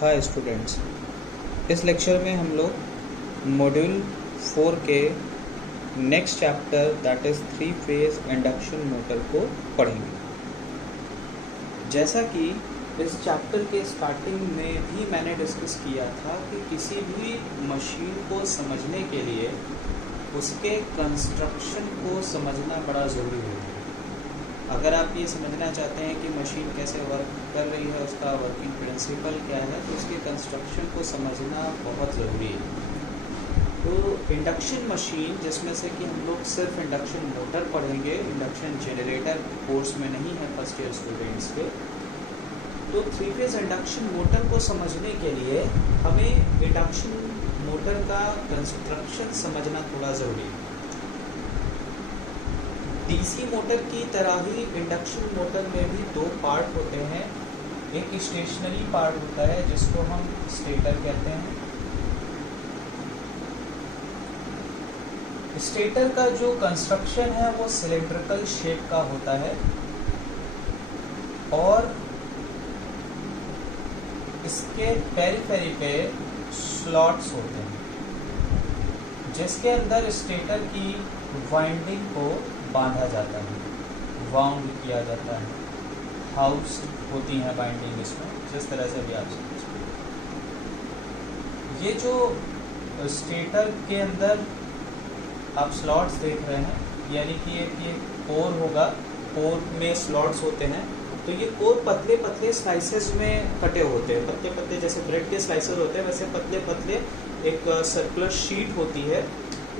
Hi students, इस lecture में हम लोग मॉड्यूल 4 के next chapter that is 3 phase induction motor को पढ़ेंगे। जैसा कि इस चैप्टर के स्टार्टिंग में भी मैंने डिस्कस किया था कि किसी भी मशीन को समझने के लिए उसके कंस्ट्रक्शन को समझना बड़ा ज़रूरी है। अगर आप ये समझना चाहते हैं कि मशीन कैसे वर्क कर रही है, उसका वर्किंग प्रिंसिपल क्या है, तो उसके कंस्ट्रक्शन को समझना बहुत ज़रूरी है। तो इंडक्शन मशीन, जिसमें से कि हम लोग सिर्फ इंडक्शन मोटर पढ़ेंगे, इंडक्शन जनरेटर कोर्स में नहीं है फर्स्ट ईयर स्टूडेंट्स के, तो 3 फेज इंडक्शन मोटर को समझने के लिए हमें इंडक्शन मोटर का कंस्ट्रक्शन समझना थोड़ा ज़रूरी है। डीसी मोटर की तरह ही इंडक्शन मोटर में भी 2 पार्ट होते हैं। एक स्टेशनरी पार्ट होता है जिसको हम स्टेटर कहते हैं। स्टेटर का जो कंस्ट्रक्शन है वो सिलेंड्रिकल शेप का होता है और इसके पेरिफेरी पे स्लॉट्स होते हैं जिसके अंदर स्टेटर की वाइंडिंग को बांधा जाता है, वाउंड किया जाता है, हाउस होती है बाइंडिंग इसमें, जिस तरह से भी आप समझ। ये जो स्टेटर के अंदर आप स्लॉट्स देख रहे हैं, यानी कि ये कोर होगा, कोर में स्लॉट्स होते हैं। तो ये कोर पतले पतले स्लाइसेस में कटे होते हैं, पतले पतले जैसे ब्रेड के स्लाइसेस होते हैं वैसे पतले पतले एक सर्कुलर शीट होती है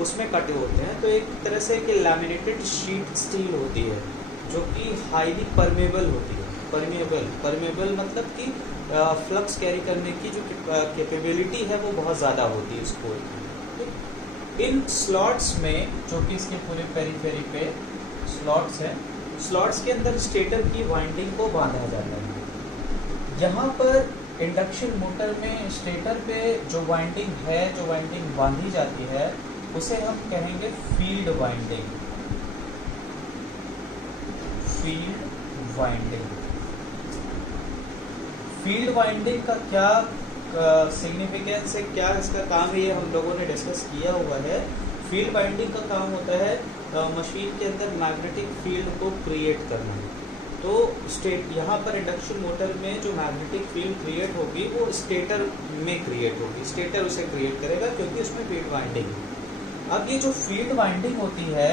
उसमें कटे होते हैं। तो एक तरह से कि लैमिनेटेड शीट स्टील होती है जो कि हाईली परमेबल होती है। परमेबल मतलब कि फ्लक्स कैरी करने की जो कैपेबिलिटी है वो बहुत ज़्यादा होती है इसको। इन स्लॉट्स में, जो कि इसके पूरे पेरिफेरी पे स्लॉट्स हैं, स्लॉट्स के अंदर स्टेटर की वाइंडिंग को बांधा जाता है। यहाँ पर इंडक्शन मोटर में स्टेटर पे जो वाइंडिंग है, जो वाइंडिंग बांधी जाती है, उसे हम कहेंगे field winding. Field winding field winding का क्या सिग्निफिकेंस है, क्या इसका काम है, ये हम लोगों ने डिस्कस किया हुआ है। फील्ड वाइंडिंग का काम होता है मशीन के अंदर मैग्नेटिक फील्ड को क्रिएट करना। तो यहाँ पर इंडक्शन मोटर में जो मैग्नेटिक फील्ड क्रिएट होगी वो स्टेटर में क्रिएट होगी, स्टेटर उसे क्रिएट करेगा क्योंकि उसमें फील्ड वाइंडिंग है। अब ये जो फील्ड वाइंडिंग होती है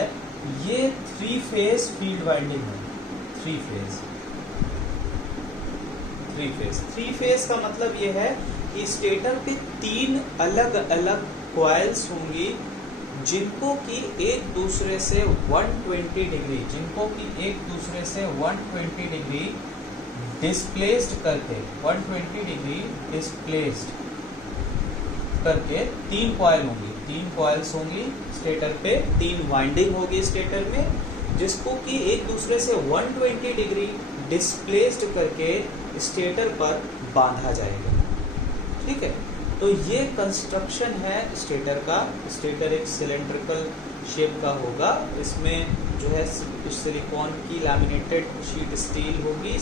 ये 3 फेज फील्ड वाइंडिंग है। 3 फेज का मतलब ये है कि स्टेटर पे 3 अलग अलग कॉइल्स होंगी जिनको कि एक दूसरे से 120 डिग्री डिस्प्लेस्ड करके 3 कॉइल होंगी, 3 कॉइल्स होंगी स्टेटर पे, 3 वाइंडिंग होगी स्टेटर में, जिसको कि एक दूसरे से 120 डिग्री डिस्प्लेस्ड करके स्टेटर पर बांधा जाएगा। ठीक है, तो ये कंस्ट्रक्शन है स्टेटर का। स्टेटर एक सिलेंड्रिकल शेप का होगा, इसमें जो है सिलिकॉन की लैमिनेटेड शीट स्टील होगी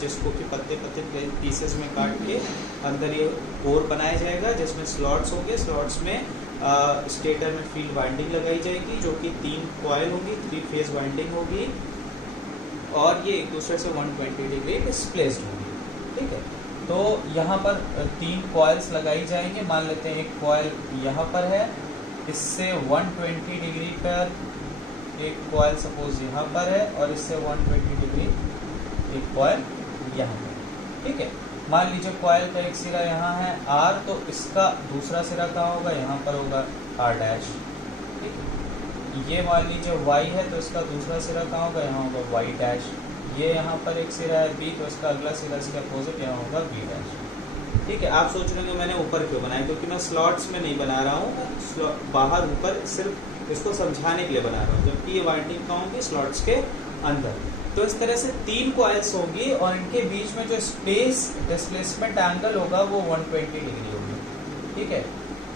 जिसको कि पतले पतले पीसेस में काट के अंदर ये कोर बनाया जाएगा जिसमें स्लॉट्स होंगे। स्लॉट्स में स्टेटर में फील्ड वाइंडिंग लगाई जाएगी जो कि 3 कॉइल होंगी, 3 फेज वाइंडिंग होगी और ये एक दूसरे से 120 डिग्री डिस्प्लेस्ड होंगी। ठीक है, तो यहाँ पर 3 कॉइल्स लगाई जाएंगे। मान लेते हैं एक कॉइल यहाँ पर है, इससे 120 डिग्री पर एक कॉइल सपोज यहाँ पर है और इससे 120 डिग्री एक कॉइल यहाँ पर। ठीक है, मान लीजिए कॉइल का एक सिरा यहाँ है R, तो इसका दूसरा सिरा कहाँ होगा, यहाँ पर होगा R डैश। ठीक है, ये मान लीजिए Y है तो इसका दूसरा सिरा कहाँ होगा, यहाँ होगा Y डैश। ये यहाँ पर एक सिरा है B, तो इसका अगला सिरा इसके अपोजिट यहाँ होगा B डैश। ठीक है, आप सोच रहे होंगे मैंने ऊपर क्यों बनाया, क्योंकि मैं स्लॉट्स में नहीं बना रहा हूँ, बाहर ऊपर सिर्फ इसको समझाने के लिए बना रहा हूँ, जबकि ये वाइंडिंग कहाँ होंगी, स्लॉट्स के अंदर। तो इस तरह से 3 कॉइल्स होंगी और इनके बीच में जो स्पेस डिस्प्लेसमेंट एंगल होगा वो 120 डिग्री होगी। ठीक है,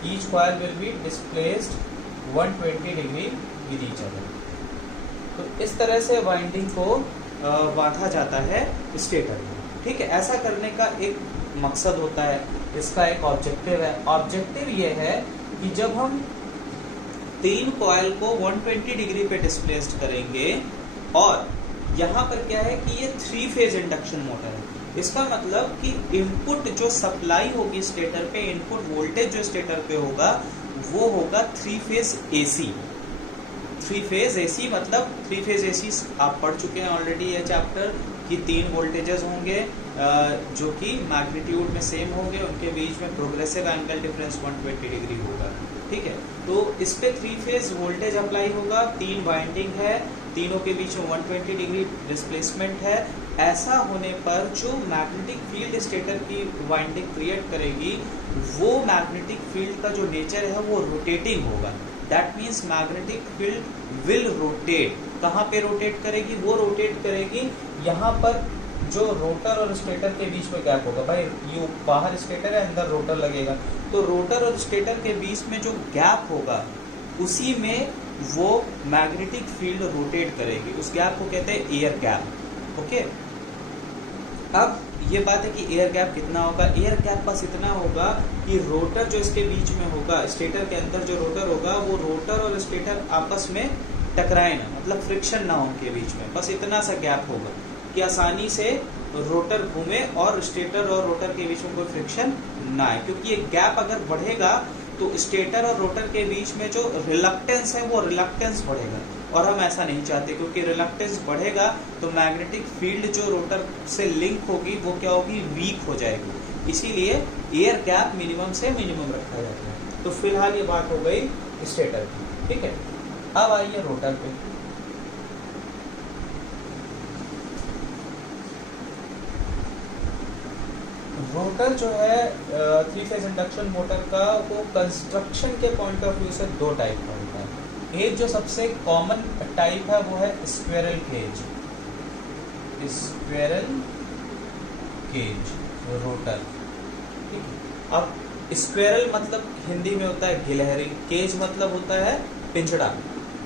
each coil will be displaced 120 degree with each other. तो इस तरह से वाइंडिंग को बांधा जाता है स्टेटर में। ठीक है, ऐसा करने का एक मकसद होता है, इसका एक ऑब्जेक्टिव है। ऑब्जेक्टिव ये है कि जब हम 3 कॉइल को 120 डिग्री पे डिस्प्लेस्ड करेंगे, और यहाँ पर क्या है कि ये 3 फेज इंडक्शन मोटर है, इसका मतलब कि इनपुट जो सप्लाई होगी स्टेटर पे, इनपुट वोल्टेज जो स्टेटर पे होगा वो होगा 3 फेज एसी। 3 फेज एसी मतलब 3 फेज एसी आप पढ़ चुके हैं ऑलरेडी ये चैप्टर, कि 3 वोल्टेजेस होंगे जो कि मैग्नीट्यूड में सेम होंगे, उनके बीच में प्रोग्रेसिव एंगल डिफरेंस 120 डिग्री होगा। ठीक है, तो इस पे 3 फेज वोल्टेज अप्लाई होगा, 3 वाइंडिंग है, तीनों के बीच में 120 डिग्री डिस्प्लेसमेंट है। ऐसा होने पर जो मैग्नेटिक फील्ड स्टेटर की वाइंडिंग क्रिएट करेगी, वो मैग्नेटिक फील्ड का जो नेचर है वो रोटेटिंग होगा। That means magnetic field will rotate. कहाँ पे रोटेट करेगी? वो रोटेट करेगी यहाँ पर जो रोटर और स्टेटर के बीच में गैप होगा। भाई ये बाहर स्टेटर है, अंदर रोटर लगेगा, तो रोटर और स्टेटर के बीच में जो गैप होगा उसी में वो मैग्नेटिक फील्ड रोटेट करेगी। उस गैप को कहते हैं एयर गैप। ओके, अब ये बात है कि एयर गैप कितना होगा? एयर गैप बस इतना होगा कि रोटर जो इसके बीच में होगा, स्टेटर के अंदर जो रोटर होगा, वो रोटर और स्टेटर आपस में टकराए ना, मतलब फ्रिक्शन ना हो उनके बीच में, बस इतना सा गैप होगा कि आसानी से रोटर घूमे और स्टेटर और रोटर के बीच में कोई फ्रिक्शन ना आए। क्योंकि ये गैप अगर बढ़ेगा तो स्टेटर और रोटर के बीच में जो रिलक्टेंस है वो रिलक्टेंस बढ़ेगा, और हम ऐसा नहीं चाहते, क्योंकि रिलक्टेंस बढ़ेगा तो मैग्नेटिक फील्ड जो रोटर से लिंक होगी वो क्या होगी? वीक हो जाएगी। इसीलिए एयर गैप मिनिमम से मिनिमम रखा जाता है। तो फिलहाल ये बात हो गई स्टेटर की। ठीक है, अब आइए रोटर पे। रोटर जो है 3 फेज इंडक्शन मोटर का, वो कंस्ट्रक्शन के पॉइंट ऑफ व्यू से 2 टाइप का होता है। एक जो सबसे कॉमन टाइप है वो है squirrel cage. Squirrel cage rotor. ठीक है, अब स्क्विरल मतलब हिंदी में होता है गिलहरी, केज मतलब होता है पिंजड़ा।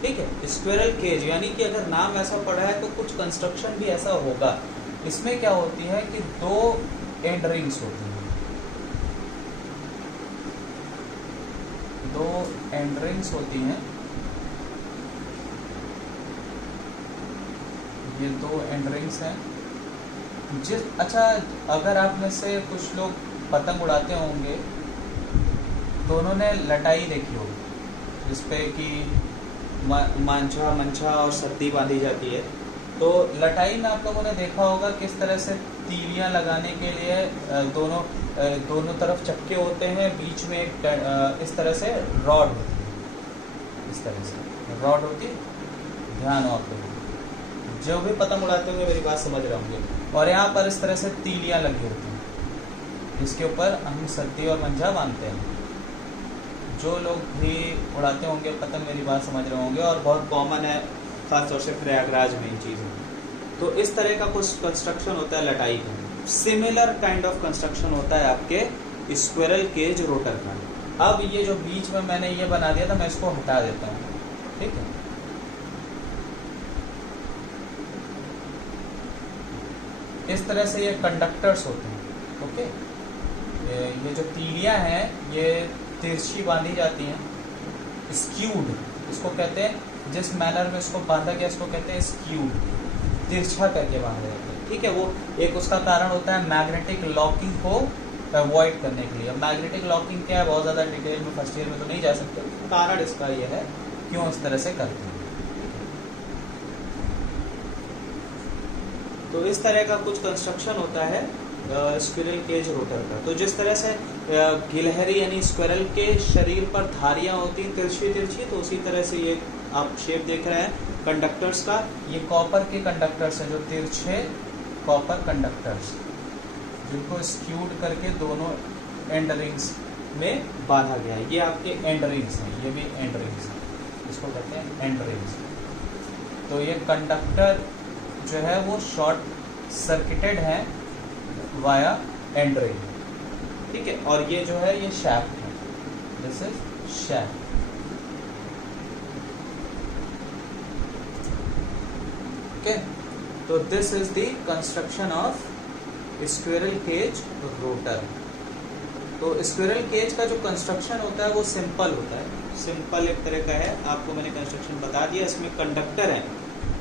ठीक है, स्क्विरल केज यानी कि अगर नाम ऐसा पड़ा है तो कुछ कंस्ट्रक्शन भी ऐसा होगा। इसमें क्या होती है कि 2 एंड रिंग्स होती हैं, 2 एंड रिंग्स होती हैं। ये 2 एंड रिंग्स हैं। अच्छा, अगर आप में से कुछ लोग पतंग उड़ाते होंगे तो उन्होंने लटाई देखी होगी, जिसपे कि मांझा मंझा और सद्दी बांधी जाती है। तो लटाई में आप लोगों ने देखा होगा किस तरह से तीलियां लगाने के लिए दोनों तरफ चक्के होते हैं, बीच में एक इस तरह से रॉड होती है, इस तरह से रॉड होती है। ध्यान हो आप लोग जो भी पतंग उड़ाते होंगे मेरी बात समझ रहे होंगे। और यहाँ पर इस तरह से तीलियां लगी होती हैं, जिसके ऊपर हम सद्दी और मंझा बांधते हैं। जो लोग भी उड़ाते होंगे पतंग मेरी बात समझ रहे होंगे, और बहुत कॉमन है खासतौर से प्रयागराज में इन चीज़ों। तो इस तरह का कुछ कंस्ट्रक्शन होता है लटाई का। सिमिलर काइंड ऑफ कंस्ट्रक्शन होता है आपके स्क्विरल केज रोटर का। अब ये जो बीच में मैंने ये बना दिया था, मैं इसको हटा देता हूँ। ठीक है, इस तरह से ये कंडक्टर्स होते हैं। ओके, ये जो तीलियां हैं ये तिरछी बांधी जाती हैं, स्क्यूड इसको कहते हैं। जिस मैनर में इसको बांधा गया इसको कहते हैं स्क्यूड, तिरछा करके बांधा जाता है। ठीक है, वो एक उसका कारण होता है मैग्नेटिक लॉकिंग को अवॉइड करने के लिए। मैग्नेटिक लॉकिंग क्या है, बहुत ज़्यादा डिटेल में फर्स्ट ईयर में तो नहीं जा सकते, कारण इसका ये है क्यों इस तरह से करते हैं। तो इस तरह का कुछ कंस्ट्रक्शन होता है स्क्विरल केज रोटर का। तो जिस तरह से गिलहरी यानी स्क्विरल के शरीर पर धारियां होती हैं तिरछी तिरछी, तो उसी तरह से ये आप शेप देख रहे हैं कंडक्टर्स का। ये कॉपर के कंडक्टर्स हैं, जो तिरछे कॉपर कंडक्टर्स, जिनको स्क्यूड करके दोनों एंड रिंग्स में बांधा गया है। ये आपके एंड रिंग्स हैं, ये भी एंड रिंग्स हैं, इसको कहते हैं एंड रिंग्स। तो ये कंडक्टर जो है वो शॉर्ट सर्किटेड है वाया एंड रिंग। ठीक है, और ये जो है ये शैफ्ट है, दिस इज शैफ्ट। ओके, तो this is the construction of squirrel cage rotor. तो स्क्विरल केज का जो कंस्ट्रक्शन होता है वो सिंपल होता है, सिंपल एक तरह का है। आपको मैंने कंस्ट्रक्शन बता दिया। इसमें कंडक्टर है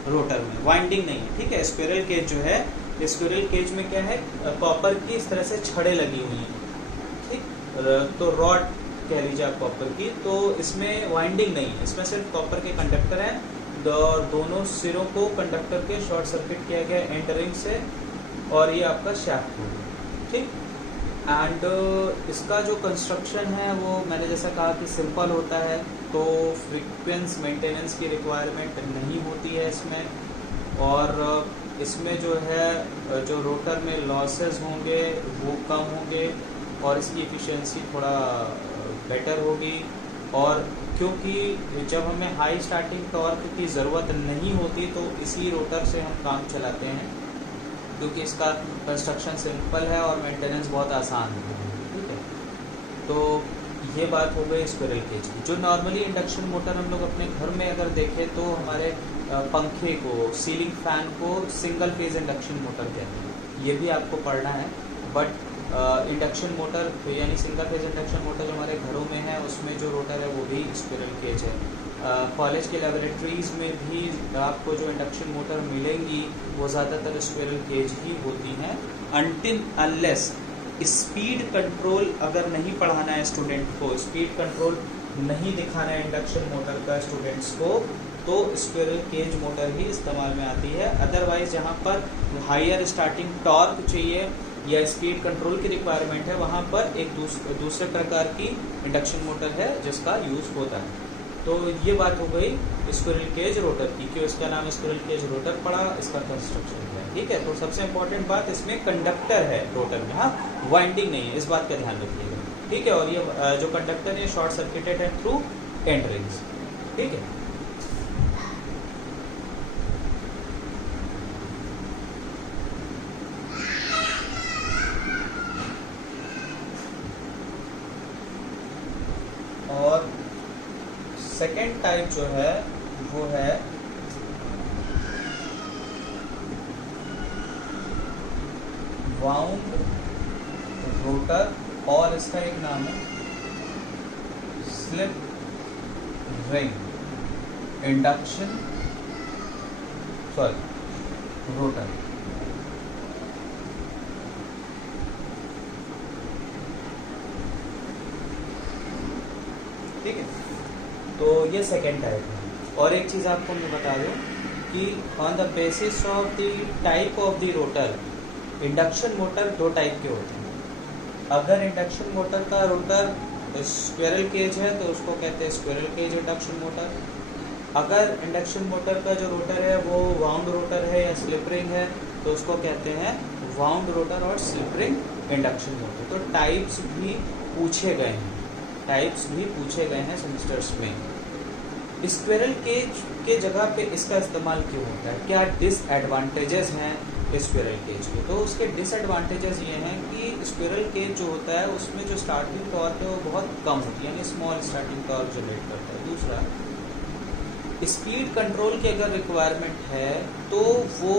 रोटर में, वाइंडिंग नहीं है, ठीक है। स्क्विरल केज जो है, स्क्विरल केज में क्या है, कॉपर की इस तरह से छड़ें लगी हुई हैं, ठीक। तो रॉड कह लीजिए आप कॉपर की, तो इसमें वाइंडिंग नहीं है, इसमें सिर्फ कॉपर के कंडक्टर हैं। दोनों सिरों को कंडक्टर के शॉर्ट सर्किट किया गया एंड रिंग से, और ये आपका शाफ्ट होगा, ठीक। एंड इसका जो कंस्ट्रक्शन है वो मैंने जैसा कहा कि सिंपल होता है, तो फ्रीक्वेंस मेंटेनेंस की रिक्वायरमेंट नहीं होती है इसमें। और इसमें जो है, जो रोटर में लॉसेस होंगे वो कम होंगे और इसकी एफिशिएंसी थोड़ा बेटर होगी। और क्योंकि जब हमें हाई स्टार्टिंग टॉर्क की ज़रूरत नहीं होती तो इसी रोटर से हम काम चलाते हैं, क्योंकि इसका कंस्ट्रक्शन सिंपल है और मेंटेनेंस बहुत आसान है, ठीक है। तो ये बात हो गई स्क्विरल केज की। जो नॉर्मली इंडक्शन मोटर हम लोग अपने घर में अगर देखें तो हमारे पंखे को, सीलिंग फैन को सिंगल फेज इंडक्शन मोटर कहते हैं, ये भी आपको पढ़ना है। बट इंडक्शन मोटर यानी सिंगल फेज इंडक्शन मोटर जो हमारे घरों में है उसमें जो रोटर है वो भी स्क्विरल केज है। कॉलेज के लेबोरेटरीज़ में भी आपको जो इंडक्शन मोटर मिलेंगी वो ज़्यादातर स्क्विरल केज ही होती हैं, अनटिल अनलेस स्पीड कंट्रोल अगर नहीं पढ़ाना है स्टूडेंट को, स्पीड कंट्रोल नहीं दिखाना है इंडक्शन मोटर का स्टूडेंट्स को, तो स्क्विरल केज मोटर ही इस्तेमाल में आती है। अदरवाइज जहाँ पर हायर स्टार्टिंग टॉर्क चाहिए या स्पीड कंट्रोल की रिक्वायरमेंट है वहाँ पर एक दूसरे प्रकार की इंडक्शन मोटर है जिसका यूज़ होता है। तो ये बात हो गई स्क्विरल केज रोटर की, क्यों इसका नाम स्क्विरल केज रोटर पड़ा, इसका कंस्ट्रक्शन है, ठीक है। तो सबसे इंपॉर्टेंट बात, इसमें कंडक्टर है रोटर में, हाँ, वाइंडिंग नहीं है, इस बात का ध्यान रखिएगा, ठीक है। और ये जो कंडक्टर है शॉर्ट सर्किटेड है थ्रू एंड रिंग्स, ठीक है। और सेकेंड टाइप जो है वो है वाउंड रोटर, और इसका एक नाम है स्लिप रिंग इंडक्शन रोटर। ठीक है, तो ये सेकेंड टाइप है। और एक चीज़ आपको मैं बता दूं कि on the basis of the type of the rotor, induction motor दो टाइप के होते हैं। अगर इंडक्शन मोटर का रोटर स्क्विरल केज है तो उसको कहते हैं स्क्विरल केज इंडक्शन मोटर। अगर इंडक्शन मोटर का जो रोटर है वो वाउंड रोटर है या स्लिप रिंग है तो उसको कहते हैं वाउंड रोटर और स्लिप रिंग इंडक्शन मोटर। तो टाइप्स भी पूछे गए हैं सेमेस्टर्स में। स्क्विरल केज के जगह पे इसका इस्तेमाल क्यों होता है, क्या डिसएडवांटेजेस हैं स्क्विरल केज के? तो उसके डिसएडवांटेजेस ये हैं कि स्क्विरल केज जो होता है उसमें जो स्टार्टिंग टॉर्क है वो बहुत कम होती है, यानी स्मॉल स्टार्टिंग टॉर्क जनरेट करता है। दूसरा, स्पीड कंट्रोल की अगर रिक्वायरमेंट है तो वो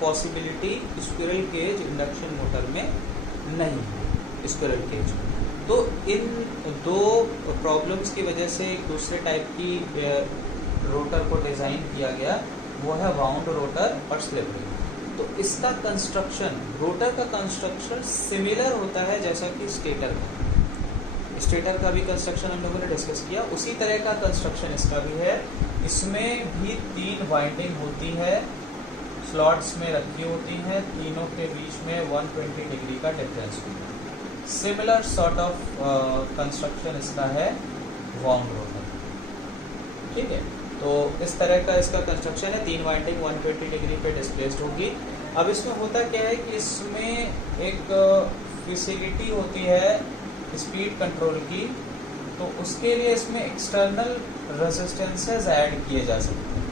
possibility squirrel cage induction motor में नहीं है, स्क्विरल केज में। तो इन दो प्रॉब्लम्स की वजह से एक दूसरे टाइप की रोटर को डिज़ाइन किया गया, वो है वाउंड रोटर और स्लिप रिंग। तो इसका कंस्ट्रक्शन, रोटर का कंस्ट्रक्शन सिमिलर होता है जैसा कि स्टेटर का। स्टेटर का भी कंस्ट्रक्शन हम लोगों ने डिस्कस किया, उसी तरह का कंस्ट्रक्शन इसका भी है। इसमें भी 3 वाइंडिंग होती है, स्लॉट्स में रखी होती हैं, तीनों के बीच में 120 डिग्री का डिफरेंस होता है। सिमिलर सॉर्ट ऑफ कंस्ट्रक्शन इसका है वाउंड रोटर, ठीक है। तो इस तरह का इसका कंस्ट्रक्शन है, 3 वाइंडिंग 120 डिग्री पे डिस्प्लेस्ड होगी। अब इसमें होता क्या है कि इसमें एक फैसिलिटी होती है स्पीड कंट्रोल की, तो उसके लिए इसमें एक्सटर्नल रेजिस्टेंसेस ऐड किए जा सकते हैं,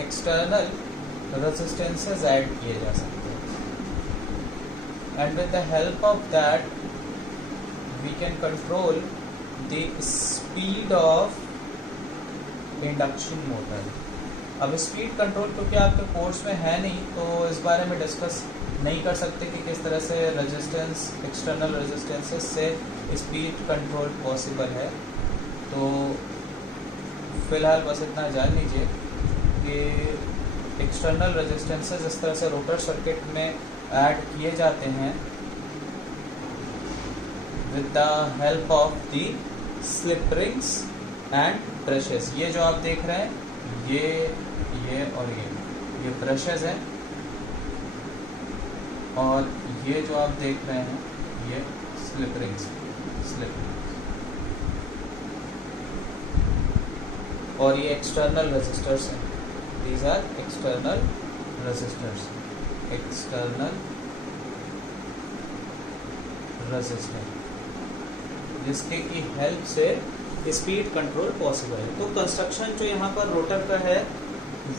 एक्सटर्नल रेजिस्टेंसेस ऐड किए जा सकते हैं। And with the help of that we can control the speed of induction motor. अब स्पीड कंट्रोल क्योंकि आपके कोर्स में है नहीं तो इस बारे में डिस्कस नहीं कर सकते कि किस तरह से रेजिस्टेंस, एक्सटर्नल रेजिस्टेंसेस से स्पीड कंट्रोल पॉसिबल है। तो फिलहाल बस इतना जान लीजिए कि एक्सटर्नल रेजिस्टेंसेस इस तरह से रोटर सर्किट में ऐड किए जाते हैं with the help of the slip rings and brushes. ये जो आप देख रहे हैं ये और ये ब्रशेस हैं, और ये जो आप देख रहे हैं ये स्लिप रिंग्स और ये एक्सटर्नल रेजिस्टर्स हैं। दीज आर एक्सटर्नल रेजिस्टर्स, जिसके की हेल्प से स्पीड कंट्रोल पॉसिबल है। तो कंस्ट्रक्शन जो यहाँ पर रोटर का है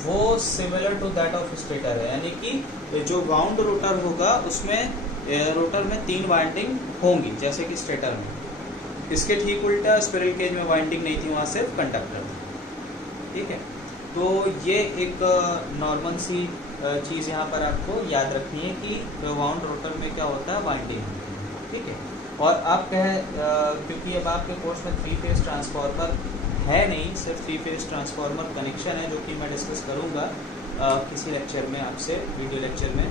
वो similar to that of stator है, यानी कि जो वाउंड रोटर होगा उसमें रोटर में 3 वाइंडिंग होंगी जैसे कि स्टेटर में। इसके ठीक उल्टा स्पिरल केज में वाइंडिंग नहीं थी, वहाँ सिर्फ कंडक्टर था। ठीक है, तो ये एक नॉर्मल सी चीज़ यहाँ पर आपको याद रखनी है कि वाउंड रोटर में क्या होता है, वाइंडिंग। ठीक है, और आप क्योंकि अब आपके कोर्स में 3 फेज ट्रांसफार्मर है नहीं, सिर्फ 3 फेज ट्रांसफार्मर कनेक्शन है, जो कि मैं डिस्कस करूँगा किसी लेक्चर में आपसे, वीडियो लेक्चर में।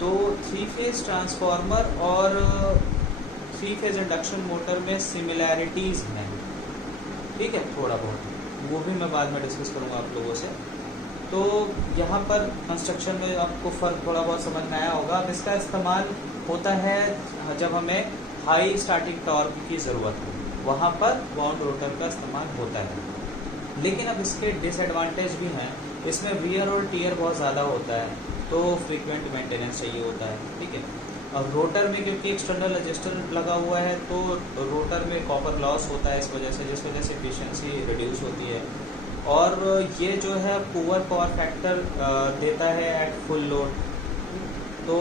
तो 3 फेज ट्रांसफार्मर और 3 फेज इंडक्शन मोटर में सिमिलैरिटीज़ हैं। ठीक है, थोड़ा बहुत वो भी मैं बाद में डिस्कस करूँगा आप लोगों से। तो यहाँ पर कंस्ट्रक्शन में आपको फ़र्क थोड़ा बहुत समझ में आया होगा। अब इसका इस्तेमाल होता है जब हमें हाई स्टार्टिंग टॉर्क की ज़रूरत हो, वहाँ पर वाउंड रोटर का इस्तेमाल होता है। लेकिन अब इसके डिसएडवांटेज भी हैं, इसमें वियर और टीयर बहुत ज़्यादा होता है, तो फ्रीक्वेंट मेंटेनेंस चाहिए होता है। ठीक है, अब रोटर में क्योंकि एक्सटर्नल रजिस्टर लगा हुआ है तो रोटर में कॉपर लॉस होता है इस वजह से, जिस वजह से एफिशिएंसी रिड्यूस होती है, और ये जो है पुअर पावर फैक्टर देता है एट फुल लोड। तो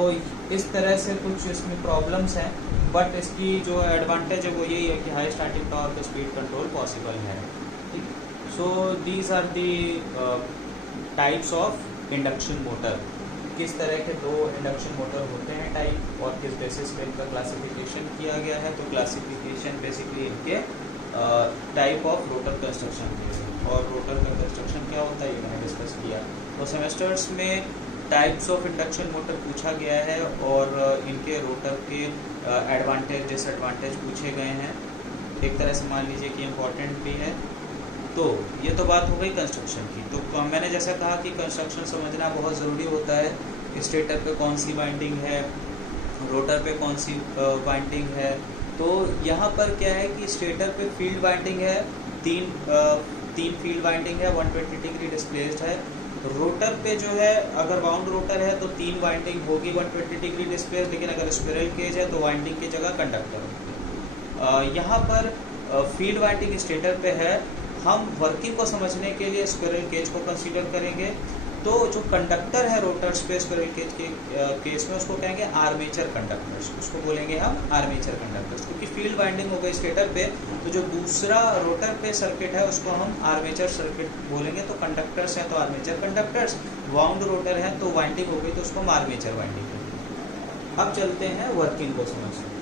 इस तरह से कुछ इसमें प्रॉब्लम्स हैं, बट इसकी जो एडवांटेज है वो यही है कि high starting torque speed control possible है। ठीक, so these are the types of induction motor. किस तरह के 2 इंडक्शन मोटर होते हैं टाइप, और किस बेसिस पे इनका क्लासिफिकेशन किया गया है। तो क्लासिफिकेशन बेसिकली इनके टाइप ऑफ रोटर कंस्ट्रक्शन है, और रोटर का कंस्ट्रक्शन क्या होता है ये मैंने डिस्कस किया। तो सेमेस्टर्स में टाइप्स ऑफ इंडक्शन मोटर पूछा गया है, और इनके रोटर के एडवांटेज डिसएडवांटेज पूछे गए हैं। एक तरह से मान लीजिए कि इम्पॉर्टेंट भी है। तो ये तो बात हो गई कंस्ट्रक्शन की। तो मैंने जैसा कहा कि कंस्ट्रक्शन समझना बहुत ज़रूरी होता है। स्टेटर पे कौन सी वाइंडिंग है, रोटर पे कौन सी वाइंडिंग है। तो यहाँ पर क्या है कि स्टेटर पे फील्ड वाइंडिंग है, तीन फील्ड वाइंडिंग है, 120 डिग्री डिस्प्लेस्ड है। रोटर पे जो है, अगर वाउंड रोटर है तो 3 वाइंडिंग होगी 120 डिग्री डिस्प्लेस्ड, लेकिन अगर स्पिरल केज है तो वाइंडिंग की जगह कंडक्टर होगी। यहाँ पर फील्ड वाइंडिंग स्टेटर पे है। हम वर्किंग को समझने के लिए स्पिरल केज को कंसीडर करेंगे। तो जो कंडक्टर है रोटर्स पे स्पिरल केज के केस में, उसको कहेंगे आर्मेचर कंडक्टर्स, उसको बोलेंगे हम आर्मेचर कंडक्टर्स, क्योंकि फील्ड वाइंडिंग हो गई स्टेटर पे। तो जो दूसरा रोटर पे सर्किट है उसको हम आर्मेचर सर्किट बोलेंगे। तो कंडक्टर्स हैं तो आर्मेचर कंडक्टर्स, वाउंड रोटर है तो वाइंडिंग हो गई तो उसको हम आर्मेचर वाइंडिंग। अब चलते हैं वर्किंग को समझने।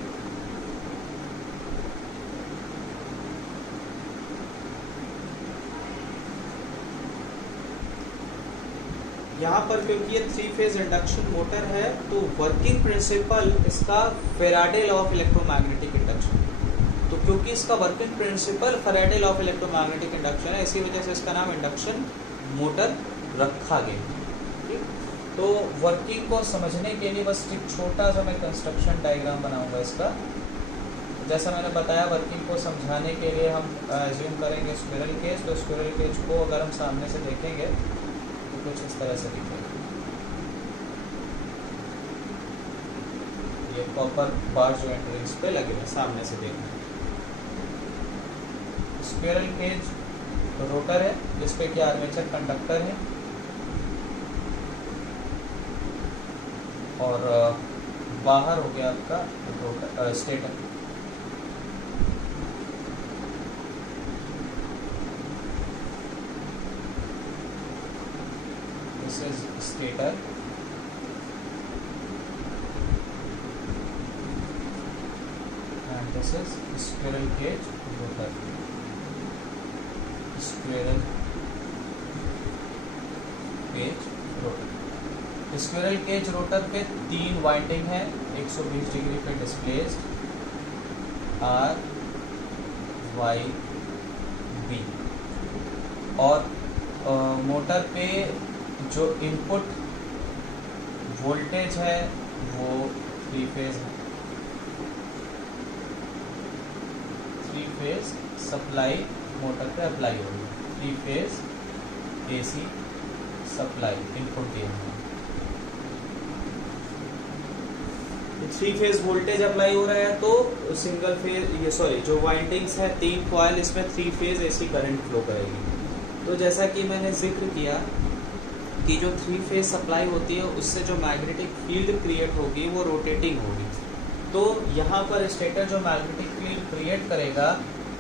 यहाँ पर क्योंकि ये 3 फेज इंडक्शन मोटर है, तो वर्किंग प्रिंसिपल इसका Faraday law of electromagnetic induction. तो क्योंकि इसका working principle Faraday law of electromagnetic induction है, इसी वजह से इसका नाम इंडक्शन मोटर रखा गया। ठीक, तो वर्किंग को समझने के लिए बस एक छोटा सा मैं कंस्ट्रक्शन डायग्राम बनाऊंगा इसका। जैसा मैंने बताया, वर्किंग को समझाने के लिए हम एज्यूम करेंगे स्पिरल केज। तो स्पिरल केज को अगर हम सामने से देखेंगे कुछ इस तरह से दिखेगा। ये कॉपर बार जो एंट्रेंस पे लगे हैं सामने से देखना। स्पिरल केज रोटर है जिसपे कि आर्मेचर कंडक्टर है, और बाहर हो गया आपका rotor stator. This is stator this is squirrel cage rotor, squirrel cage rotor. Squirrel cage rotor पे 3 वाइंडिंग है, 120 डिग्री पे डिस्प्लेस्ड, आर वाई बी, और मोटर पे जो इनपुट वोल्टेज है वो 3 फेज है, 3 फेज सप्लाई मोटर पे अप्लाई होगी, 3 फेज एसी सप्लाई इनपुट दिया है। 3 फेज वोल्टेज अप्लाई हो रहा है तो सिंगल फेज, ये सॉरी जो वाइंडिंग्स है 3 कॉइल, इसमें 3 फेज एसी करंट फ्लो करेगी। तो जैसा कि मैंने जिक्र किया कि जो 3 फेज सप्लाई होती है उससे जो मैग्नेटिक फील्ड क्रिएट होगी वो रोटेटिंग होगी। तो यहाँ पर स्टेटर जो मैग्नेटिक फील्ड क्रिएट करेगा,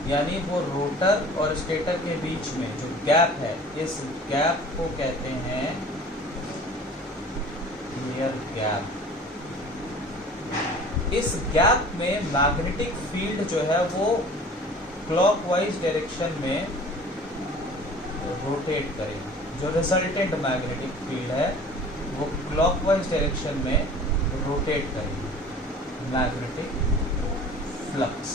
यानी वो रोटर और स्टेटर के बीच में जो गैप है, इस गैप को कहते हैं एयर गैप। इस गैप में मैग्नेटिक फील्ड जो है वो क्लॉकवाइज डायरेक्शन में रोटेट करेगी। जो रिजल्टेंट मैग्नेटिक फील्ड है वो क्लॉकवाइज डायरेक्शन में रोटेट करेगी। मैग्नेटिक फ्लक्स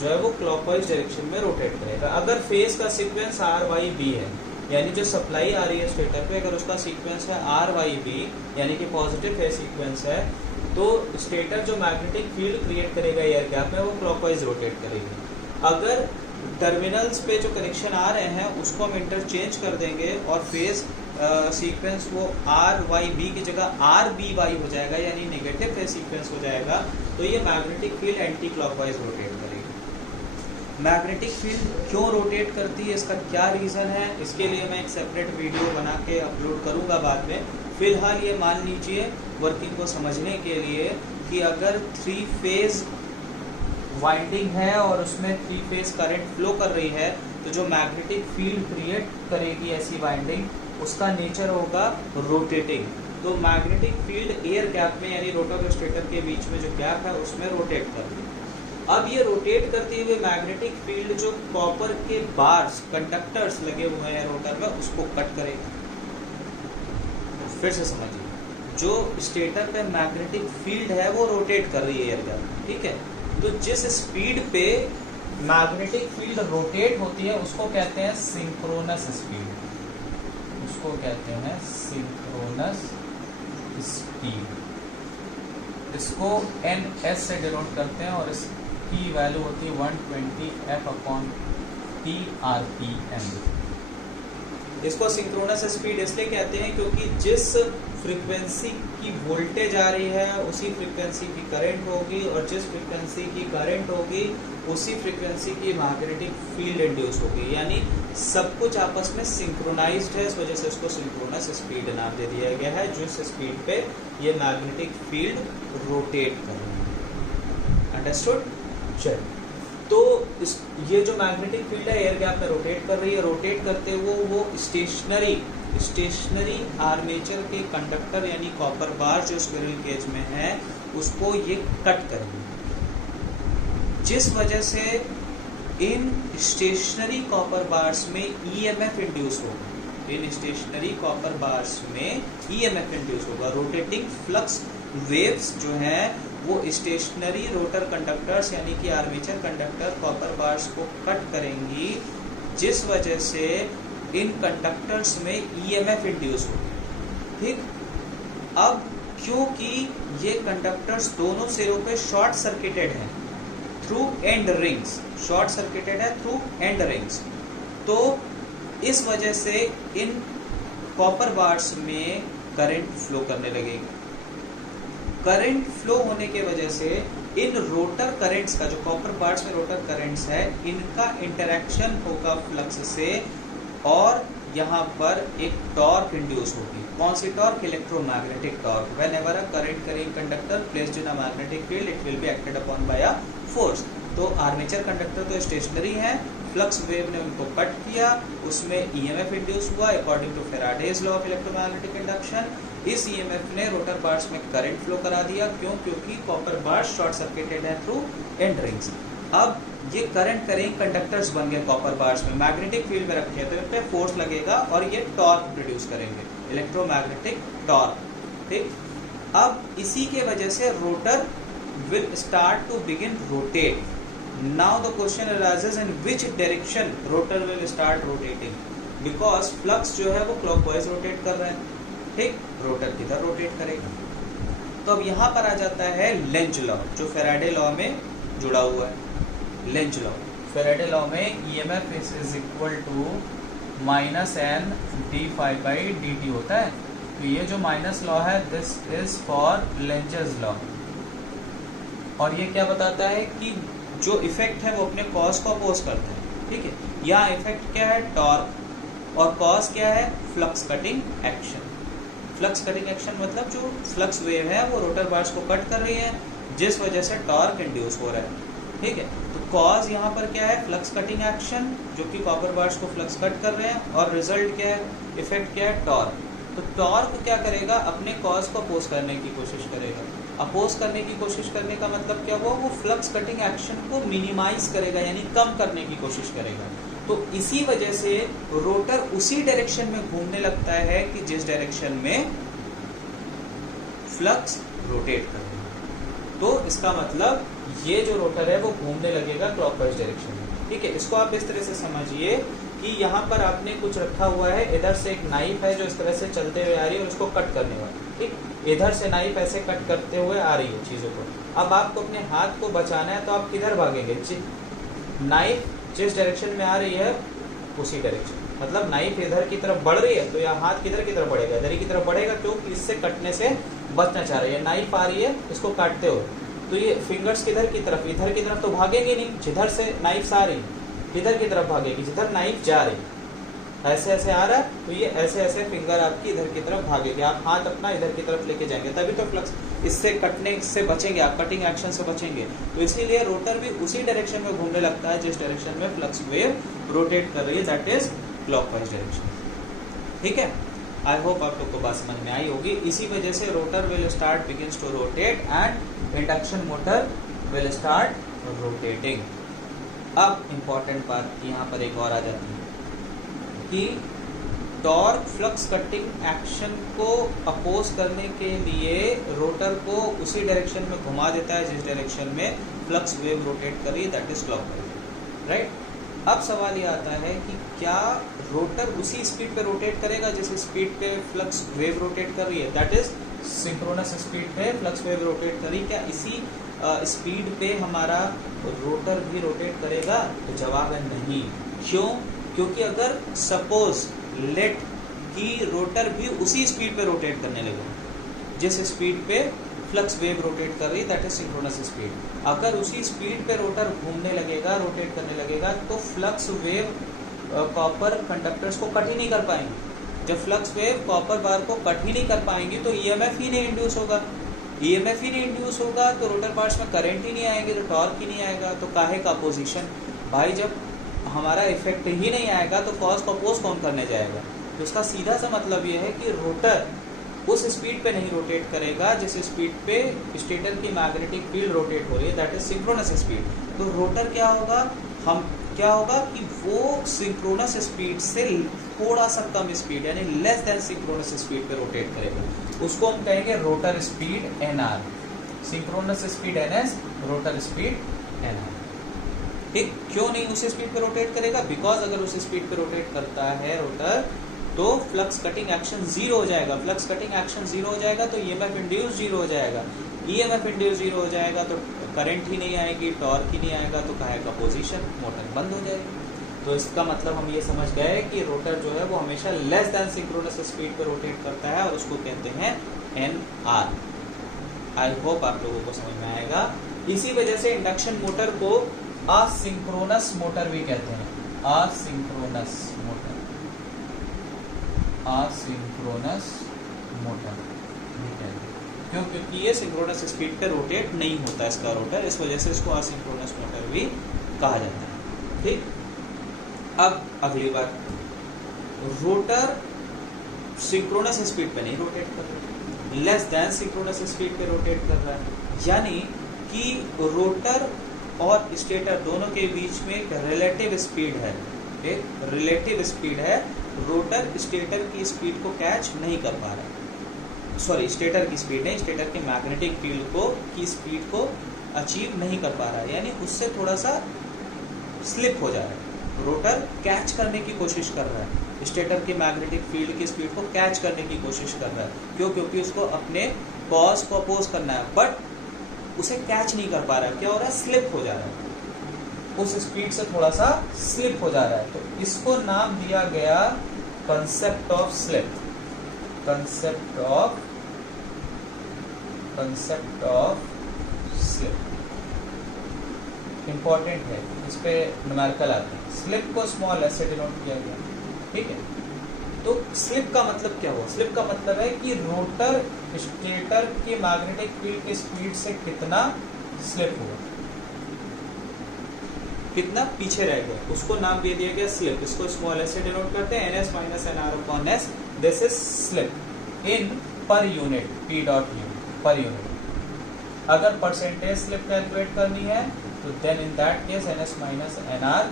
जो है वो क्लॉकवाइज डायरेक्शन में रोटेट करेगा। अगर फेज का सीक्वेंस आर वाई बी है, यानी जो सप्लाई आ रही है स्टेटर पे, अगर उसका सीक्वेंस है आर वाई बी यानी कि पॉजिटिव फेज सीक्वेंस है, तो स्टेटर जो मैग्नेटिक फील्ड क्रिएट करेगा एयर गैप में वो क्लॉकवाइज रोटेट करेगी। अगर टर्मिनल्स पे जो कनेक्शन आ रहे हैं उसको हम इंटरचेंज कर देंगे और फेज सीक्वेंस वो आर वाई बी की जगह आर बी वाई हो जाएगा, यानी नेगेटिव फेज सीक्वेंस हो जाएगा, तो ये magnetic field anti clockwise rotate करेगी। मैग्नेटिक फील्ड क्यों रोटेट करती है, इसका क्या रीज़न है, इसके लिए मैं एक सेपरेट वीडियो बना के अपलोड करूंगा बाद में। फिलहाल ये मान लीजिए वर्किंग को समझने के लिए कि अगर 3 फेज वाइंडिंग है और उसमें 3 फेज करंट फ्लो कर रही है, तो जो मैग्नेटिक फील्ड क्रिएट करेगी ऐसी वाइंडिंग, उसका नेचर होगा रोटेटिंग। तो मैग्नेटिक फील्ड एयर गैप में, यानी रोटर और स्टेटर के बीच में जो गैप है उसमें रोटेट करती है। अब ये रोटेट करते हुए मैग्नेटिक फील्ड जो कॉपर के बार्स, कंडक्टर्स लगे हुए हैं रोटर में, उसको कट करेगा। फिर से समझिए, जो स्टेटर पे मैग्नेटिक फील्ड है वो रोटेट कर रही है एयर गैप, ठीक है। तो जिस स्पीड पे मैग्नेटिक फील्ड रोटेट होती है उसको कहते हैं सिंक्रोनस स्पीड, उसको कहते हैं सिंक्रोनस स्पीड। इसको NS से डिनोट करते हैं और इसकी वैल्यू होती है 120 F/T RPM। इसको सिंक्रोनस स्पीड इसलिए कहते हैं क्योंकि जिस फ्रीक्वेंसी की वोल्टेज आ रही है उसी फ्रीक्वेंसी की करंट होगी, और जिस फ्रीक्वेंसी की करंट होगी उसी फ्रीक्वेंसी की मैग्नेटिक फील्ड इंड्यूस होगी, यानी सब कुछ आपस में सिंक्रोनाइज्ड है। इस वजह से उसको सिंक्रोनस स्पीड नाम दे दिया गया है, जिस स्पीड पे ये मैग्नेटिक फील्ड रोटेट कर रही है। अंडरस्टूड? चलिए, तो ये जो मैग्नेटिक फील्ड है एयर गैप में रोटेट कर रही है, रोटेट करते हुए वो स्टेशनरी आर्मेचर के कंडक्टर यानी कॉपर बार जो स्क्विरल केज में है उसको ये कट करेंगे, जिस वजह से इन स्टेशनरी कॉपर बार्स में EMF इंड्यूस होगा। इन स्टेशनरी कॉपर बार्स में EMF इंड्यूस होगा। रोटेटिंग फ्लक्स वेव्स जो है वो स्टेशनरी रोटर कंडक्टर्स यानी कि आर्मेचर कंडक्टर कॉपर बार्स को कट करेंगी, जिस वजह से इन कंडक्टर्स में EMF इंड्यूस होगी। ठीक, अब क्योंकि ये कंडक्टर्स दोनों सिरों पे शॉर्ट सर्किटेड हैं through end rings, short circuited है थ्रू एंड रिंग्स, तो इस वजह से इन कॉपर बार्स में करंट फ्लो करने लगेगी। करंट फ्लो होने के वजह से इन रोटर करंट्स का, जो कॉपर बार्स में रोटर करंट्स है, इनका इंटरेक्शन होगा फ्लक्स से और यहाँ पर एक टॉर्क इंड्यूस होगी। कौन सी torque? Electromagnetic torque. Whenever a current carrying conductor placed in a magnetic field, it will be acted upon by a force। तो आर्मेचर कंडक्टर तो स्टेशनरी है, फ्लक्स वेव ने उनको कट किया, उसमें EMF इंड्यूस हुआ according to Faraday's law of electromagnetic induction. इस EMF ने रोटर बार्स में करंट फ्लो करा दिया। क्यों? क्योंकि कॉपर बार्स शॉर्ट सर्किटेड है थ्रू एंड रिंग्स। अब ये करंट करेंगे, कंडक्टर्स बन गए कॉपर बार्स में, मैग्नेटिक फील्ड में रखे तो इन पे फोर्स लगेगा और ये टॉर्क प्रोड्यूस करेंगे, इलेक्ट्रोमैग्नेटिक टॉर्क। ठीक, अब इसी के वजह से rotor will start to begin rotate. Now the question arises in which direction rotor will start rotating, because flux जो है वो क्लॉकवाइज रोटेट कर रहा है। ठीक, रोटर किधर रोटेट करेगा? तो अब यहाँ पर आ जाता है लेंज लॉ, जो फेराडे लॉ में जुड़ा हुआ है। लेंज लॉ, फेराडे लॉ में EMF is equal to minus N D phi by D T होता है। तो ये जो माइनस लॉ है this is for Lenz's law, और ये क्या बताता है कि जो इफेक्ट है वो अपने कॉज को अपोज करता है। ठीक है, यहाँ इफेक्ट क्या है? टॉर्क, और कॉज क्या है? Flux cutting action. Flux cutting action मतलब जो फ्लक्स वेव है वो रोटर बार्स को कट कर रही है, जिस वजह से टॉर्क इंड्यूस हो रहा है। ठीक है, तो कॉज यहाँ पर क्या है? फ्लक्स कटिंग एक्शन, जो कि कॉपर बार्स को फ्लक्स कट कर रहे हैं, और रिजल्ट क्या है? इफेक्ट क्या है? टॉर्क। तो टॉर्क क्या करेगा? अपने कॉज को अपोज करने की कोशिश करेगा। अपोज करने की कोशिश करने का मतलब क्या हुआ? वो फ्लक्स कटिंग एक्शन को मिनिमाइज करेगा, यानी कम करने की कोशिश करेगा। तो इसी वजह से रोटर उसी डायरेक्शन में घूमने लगता है कि जिस डायरेक्शन में फ्लक्स रोटेट कर रहा है। तो इसका मतलब ये जो रोटर है वो घूमने लगेगा क्लॉकवाइज डायरेक्शन में। ठीक है, इसको आप इस तरह से समझिए कि यहाँ पर आपने कुछ रखा हुआ है, इधर से एक नाइफ है जो इस तरह से चलते हुए आ रही है और इसको कट करने वाली। ठीक, इधर से नाइफ ऐसे कट करते हुए आ रही है चीजों को। अब आपको अपने हाथ को बचाना है तो आप किधर भागेंगे? नाइफ जिस डायरेक्शन में आ रही है उसी डायरेक्शन, मतलब नाइफ इधर की तरफ बढ़ रही है तो यह हाथ किधर की तरफ बढ़ेगा? इधर की तरफ बढ़ेगा, क्योंकि इससे कटने से बचना चाह रही है। नाइफ आ रही है इसको काटते हुए, तो ये फिंगर्स किधर की तरफ? इधर की तरफ तो भागेंगे नहीं, जिधर से नाइफ आ रही इधर की तरफ भागेगी, जिधर नाइफ जा रही। ऐसे ऐसे आ रहा है तो ये ऐसे ऐसे फिंगर आपकी इधर की तरफ भागेगी, आप हाथ अपना इधर की तरफ लेके जाएंगे, तभी तो फ्लक्स इससे कटने से बचेंगे, आप कटिंग एक्शन से बचेंगे। तो इसीलिए रोटर भी उसी डायरेक्शन में घूमने लगता है जिस डायरेक्शन में फ्लक्स वेव रोटेट कर रही है, दैट इज क्लॉकवाइज डायरेक्शन। ठीक है, आई होप आप लोग को बात समझ में आई होगी। इसी वजह से rotor will start begins to rotate and induction motor will start rotating. अब इंपॉर्टेंट बात यहाँ पर एक और आ जाती है कि टॉर्क फ्लक्स कटिंग एक्शन को अपोज करने के लिए रोटर को उसी डायरेक्शन में घुमा देता है जिस डायरेक्शन में फ्लक्स वेव रोटेट कर रही है, दैट इज क्लॉकवाइज। राइट, अब सवाल ये आता है कि क्या रोटर उसी स्पीड पे रोटेट करेगा जिस स्पीड पे फ्लक्स वेव रोटेट कर रही है, दैट इज सिंक्रोनस स्पीड पे फ्लक्स वेव रोटेट कर रही है। क्या इसी स्पीड पे हमारा रोटर भी रोटेट करेगा? तो जवाब है नहीं। क्यों? क्योंकि अगर सपोज लेट कि रोटर भी उसी स्पीड पे रोटेट करने लगे जिस स्पीड पे फ्लक्स वेव रोटेट कर रही है, दैट इज सिंक्रोनस स्पीड, अगर उसी स्पीड पे रोटर घूमने लगेगा, रोटेट करने लगेगा, तो फ्लक्स वेव कॉपर कंडक्टर्स को कट ही नहीं कर पाएंगे। जब फ्लक्स वेव कॉपर बार को कट ही नहीं कर पाएंगी तो ईएमएफ ही नहीं इंड्यूस होगा। ईएमएफ ही नहीं इंड्यूस होगा तो रोटर बार्स में करंट ही नहीं आएंगे, तो टॉर्क ही नहीं आएगा। तो काहे का अपोजिशन? भाई जब हमारा इफेक्ट ही नहीं आएगा तो कॉज को अपोज कौन करने जाएगा? तो इसका सीधा सा मतलब ये है कि रोटर उस स्पीड पे नहीं रोटेट करेगा जिस स्पीड पे स्टेटर की मैग्नेटिक फील्ड रोटेट हो रही है, दैट इज सिंक्रोनस स्पीड। तो रोटर क्या होगा कि वो सिंक्रोनस स्पीड से थोड़ा सा कम स्पीड यानी लेस देन सिंक्रोनस स्पीड पे रोटेट करेगा। उसको हम कहेंगे rotor speed NR, synchronous speed NS, rotor speed NR. ठीक, क्यों नहीं उस स्पीड पे रोटेट करेगा? बिकॉज अगर उस स्पीड पे रोटेट करता है रोटर तो फ्लक्स कटिंग एक्शन जीरो हो जाएगा। फ्लक्स कटिंग एक्शन जीरो हो जाएगा तो ईएमएफ इंड्यूस जीरो हो जाएगा। ईएमएफ इंड्यूस जीरो हो जाएगा तो करंट ही नहीं आएगी, टॉर्क ही नहीं आएगा, तो काहे का पोजीशन, मोटर बंद हो जाएगी। तो इसका मतलब हम ये समझ गए कि रोटर जो है वो हमेशा लेस देन सिंक्रोनस स्पीड पे रोटेट करता है और उसको कहते हैं एनआर। आई होप आप लोगों को समझ में आएगा। इसी वजह से इंडक्शन मोटर को असिंक्रोनस मोटर भी कहते हैं। असिंक्रोनस मोटर, असिंक्रोनस मोटर भी कहते हैं। क्यों? क्योंकि ये सिंक्रोनस स्पीड पे रोटेट नहीं होता इसका रोटर, इस वजह से इसको असिंक्रोनस मोटर भी कहा जाता है। ठीक, अब अगली बात, रोटर सिंक्रोनस स्पीड पे नहीं रोटेट कर रही, लेस देन सिंक्रोनस स्पीड पे रोटेट कर रहा है, यानी कि रोटर और स्टेटर दोनों के बीच में एक रिलेटिव स्पीड है, एक रिलेटिव स्पीड है। रोटर स्टेटर की स्पीड को कैच नहीं कर पा रहा, सॉरी स्टेटर की स्पीड नहीं, स्टेटर के मैग्नेटिक फील्ड को की स्पीड को अचीव नहीं कर पा रहा है, यानी उससे थोड़ा सा स्लिप हो जा रहा है। रोटर कैच करने की कोशिश कर रहा है, स्टेटर के मैग्नेटिक फील्ड की स्पीड को कैच करने की कोशिश कर रहा है। क्यों? क्योंकि उसको अपने कॉज को अपोज करना है, बट उसे कैच नहीं कर पा रहा है। क्या हो रहा है? स्लिप हो जा रहा है, उस स्पीड से थोड़ा सा स्लिप हो जा रहा है। तो इसको नाम दिया गया concept of slip, concept of slip. Important है, इस पे न्यूमेरिकल आते हैं। स्लिप को स्मॉल एस से डिनोट किया गया, ठीक है। तो स्लिप का मतलब क्या हुआ? स्लिप का मतलब है कि रोटर स्टेटर के मैग्नेटिक फील्ड की स्पीड से कितना स्लिप हुआ, कितना पीछे रह गया, उसको नाम दे दिया गया स्लिप। इसको स्मॉल एस से डिनोट करते हैं, ns minus nr upon s। This is slip in per unit, p dot u per unit. अगर परसेंटेज स्लिप कैलकुलेट करनी है तो then in that case ns minus nr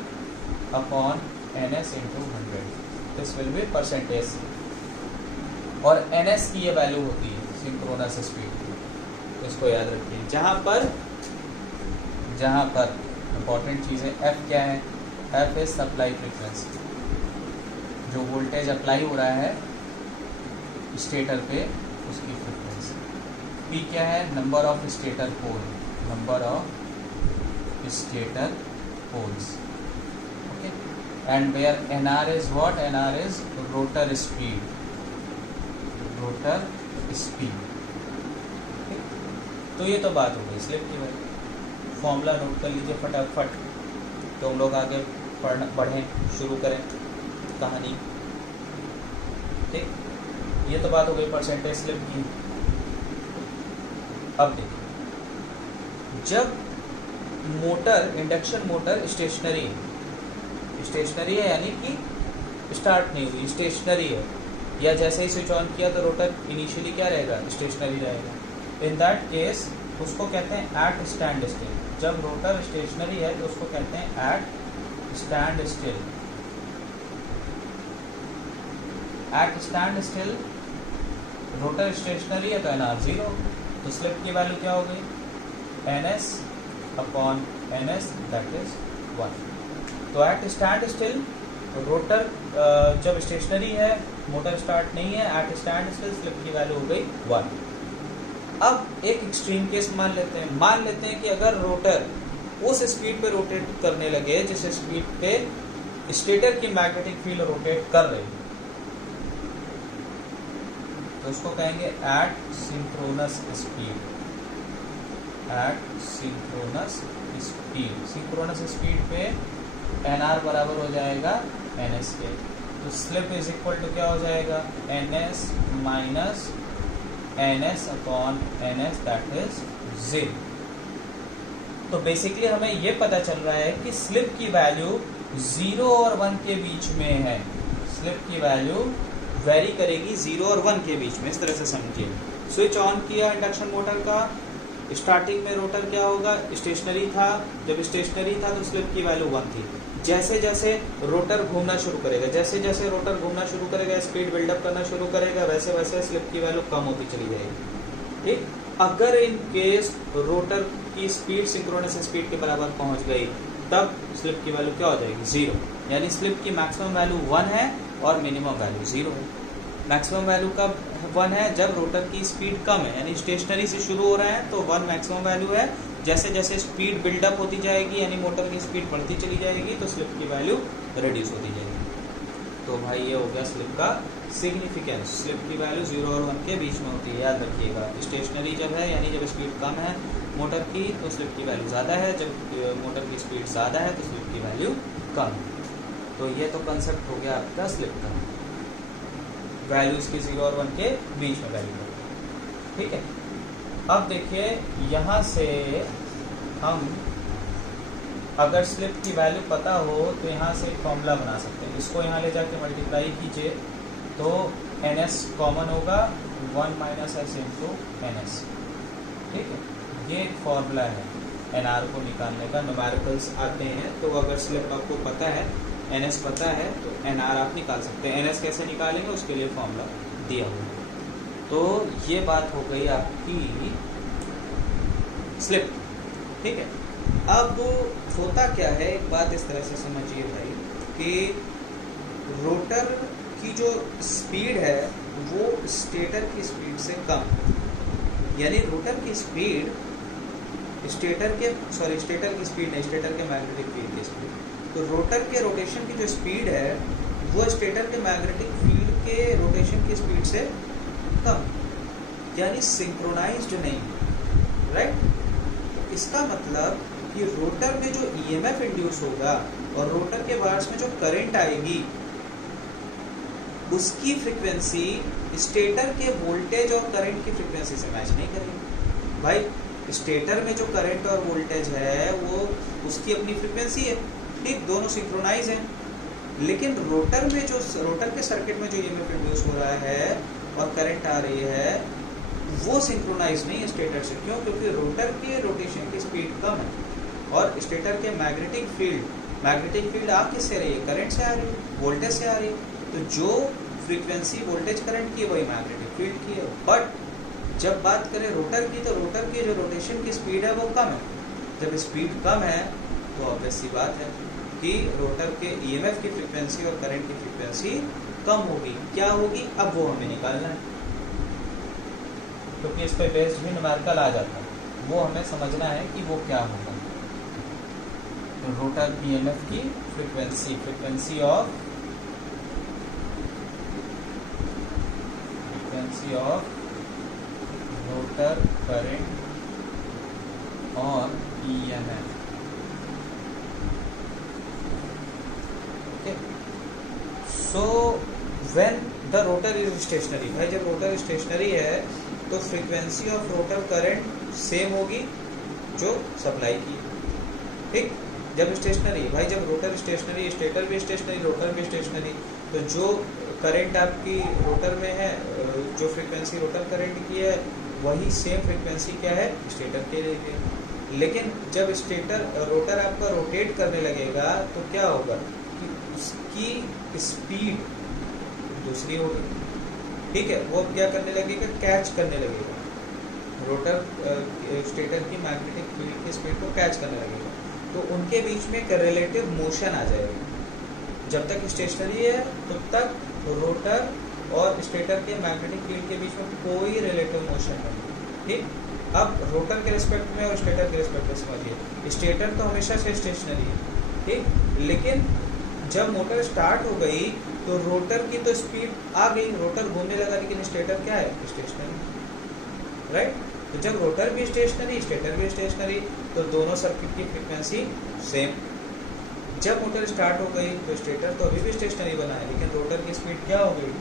upon ns into 100, this will be percentage slip. और ns की ये value होती है synchronous speed की, तो इसको याद रखिए। जहाँ पर इंपॉर्टेंट चीज़ है, F क्या है? F इज सप्लाई फ्रीक्वेंसी, जो वोल्टेज अप्लाई हो रहा है स्टेटर पे उसकी फ्रीक्वेंसी। P क्या है? Number of stator pole, number of stator poles, okay. And where NR is what? NR is rotor speed, rotor speed. तो ये तो बात हो गई स्लिप की वैल्यू। फॉर्मूला नोट कर लीजिए फटाफट, तो हम लोग आगे बढ़ें, शुरू करें कहानी, ठीक। ये तो बात हो गई परसेंटेज स्लिप की। अब देखिए, जब मोटर, इंडक्शन मोटर स्टेशनरी है, यानी कि स्टार्ट नहीं हुई, स्टेशनरी है, या जैसे ही स्विच ऑन किया तो रोटर इनिशियली क्या रहेगा? स्टेशनरी रहेगा। इन दैट केस उसको कहते हैं एट स्टैंड स्टिल। जब रोटर स्टेशनरी है तो उसको कहते हैं at standstill. At standstill rotor stationary है तो NR 0, तो स्लिप की वैल्यू क्या हो गई? NS upon NS, that is 1। तो एट स्टैंड स्टिल रोटर जब स्टेशनरी है, मोटर स्टार्ट नहीं है, एट स्टैंड स्टिल स्लिप की वैल्यू हो गई 1। अब एक एक्सट्रीम केस मान लेते हैं कि अगर रोटर उस स्पीड पे रोटेट करने लगे जिस स्पीड पे स्टेटर की मैग्नेटिक फील्ड रोटेट कर रही, तो उसको कहेंगे at synchronous speed. At synchronous speed, synchronous speed पे NR बराबर हो जाएगा NS के, तो स्लिप इज इक्वल टू क्या हो जाएगा? NS minus NS upon NS, that is 0। तो बेसिकली हमें ये पता चल रहा है कि स्लिप की वैल्यू 0 और 1 के बीच में है। स्लिप की वैल्यू वेरी करेगी 0 और 1 के बीच में, इस तरह से समझिए। स्विच ऑन किया इंडक्शन मोटर का, स्टार्टिंग में रोटर क्या होगा? स्टेशनरी था, जब स्टेशनरी था तो स्लिप की वैल्यू 1 थी। जैसे जैसे रोटर घूमना शुरू करेगा, स्पीड बिल्डअप करना शुरू करेगा, वैसे वैसे स्लिप की वैल्यू कम होती चली जाएगी, ठीक। अगर इन केस रोटर की स्पीड सिंक्रोनस स्पीड के बराबर पहुंच गई, तब स्लिप की वैल्यू क्या हो जाएगी? 0, यानी स्लिप की मैक्सिमम वैल्यू 1 है और मिनिमम वैल्यू 0 है। मैक्सिमम वैल्यू कब 1 है? जब रोटर की स्पीड कम है, यानी स्टेशनरी से शुरू हो रहा है तो 1 मैक्सिमम वैल्यू है। जैसे जैसे स्पीड बिल्डअप होती जाएगी, यानी मोटर की स्पीड बढ़ती चली जाएगी, तो स्लिप की वैल्यू रिड्यूस होती जाएगी। तो भाई ये हो गया स्लिप का सिग्निफिकेंस। स्लिप की वैल्यू 0 और 1 के बीच में होती है, याद रखिएगा। स्टेशनरी जब है, यानी जब स्पीड कम है मोटर की, तो स्लिप की वैल्यू ज़्यादा है। जब मोटर की स्पीड ज़्यादा है तो स्लिप की वैल्यू कम है। तो ये तो कंसेप्ट हो गया आपका स्लिप का, वैल्यूज़ की 0 और 1 के बीच में वैल्यू, ठीक है। अब देखिए, यहाँ से हम अगर स्लिप की वैल्यू पता हो तो यहाँ से एक फॉर्मूला बना सकते हैं। इसको यहाँ ले जाके मल्टीप्लाई कीजिए तो NS कॉमन होगा, 1 minus S into N S. ठीक है, ये एक फॉर्मूला है एन आर को निकालने का। न्यूमेरिकल्स आते हैं तो अगर स्लिप आपको पता है, एन एस पता है, तो एन आर आप निकाल सकते हैं। एन एस कैसे निकालेंगे उसके लिए फॉर्मूला दिया हुआ है। तो ये बात हो गई आपकी स्लिप। ठीक है, अब होता क्या है, एक बात इस तरह से समझिए भाई कि रोटर की जो स्पीड है वो स्टेटर की स्पीड से कम, यानी रोटर की स्पीड स्टेटर की स्पीड नहीं, स्टेटर के मैग्नेटिक फील्ड की स्पीड। तो रोटर के रोटेशन की जो स्पीड है वो स्टेटर के मैग्नेटिक फील्ड के रोटेशन की स्पीड से कम, यानी सिंक्रोनाइज्ड नहीं। राइट, तो इसका मतलब कि रोटर में जो ईएमएफ इंड्यूस होगा और रोटर के वार्स में जो करंट आएगी उसकी फ्रीक्वेंसी स्टेटर के वोल्टेज और करंट की फ्रीक्वेंसी से मैच नहीं करेगी। भाई स्टेटर में जो करंट और वोल्टेज है वो उसकी अपनी फ्रीक्वेंसी है, ठीक, दोनों सिंक्रोनाइज हैं। लेकिन रोटर में जो रोटर के सर्किट में जो ईएमएफ इंड्यूस हो रहा है और करंट आ रही है वो सिंक्रोनाइज नहीं है स्टेटर से। क्यों? क्योंकि रोटर के रोटेशन की स्पीड कम है और स्टेटर के मैग्नेटिक फील्ड आ किससे रही है? करंट से आ रही है, वोल्टेज से आ रही है। तो जो फ्रीक्वेंसी वोल्टेज करंट की है वही मैग्नेटिक फील्ड की है। बट जब बात करें रोटर की, तो रोटर की जो रोटेशन की स्पीड है वो कम है। जब स्पीड कम है तो ऑब्वियस सी बात है कि रोटर के ईएमएफ की फ्रीक्वेंसी और करंट की फ्रीक्वेंसी कम होगी। क्या होगी अब वो हमें निकालना है, क्योंकि इस पे बेस्ड भी न्यूमेरिकल आ जाता है, वो हमें समझना है कि वो क्या होगा। तो रोटर ईएमएफ की फ्रीक्वेंसी ऑफ रोटर करंट और EMF. Okay, so when the rotor is stationary, भाई जब रोटर स्टेशनरी है तो frequency of rotor current same होगी जो सप्लाई की। ठीक, जब स्टेशनरी, भाई जब रोटर स्टेशनरी, स्टेटर भी स्टेशनरी, रोटर भी स्टेशनरी, तो जो करंट आपकी रोटर में है, जो फ्रीक्वेंसी रोटर करंट की है वही सेम फ्रीक्वेंसी क्या है स्टेटर के लिए। लेकिन जब रोटर आपका रोटेट करने लगेगा तो क्या होगा कि उसकी स्पीड दूसरी होगी। ठीक है, वो क्या करने लगेगा? कैच करने लगेगा, रोटर स्टेटर की मैग्नेटिक फील्ड की स्पीड को कैच करने लगेगा। तो उनके बीच में एक रिलेटिव मोशन आ जाएगा। जब तक स्टेशनरी है तब तक रोटर और स्टेटर के मैग्नेटिक फील्ड के बीच में कोई रिलेटिव मोशन नहीं। ठीक, अब रोटर के रिस्पेक्ट में और स्टेटर के रिस्पेक्ट में समझिए, स्टेटर तो हमेशा से स्टेशनरी है। ठीक, लेकिन जब मोटर स्टार्ट हो गई तो रोटर की तो स्पीड आ गई, रोटर घूमने लगा, लेकिन स्टेटर क्या है? स्टेशनरी। राइट, तो जब रोटर भी स्टेशनरी, स्टेटर भी स्टेशनरी, तो दोनों सर्किट की फ्रीक्वेंसी सेम। जब मोटर स्टार्ट हो गई तो स्टेटर तो अभी भी स्टेशनरी बना है, लेकिन रोटर की स्पीड क्या हो गई?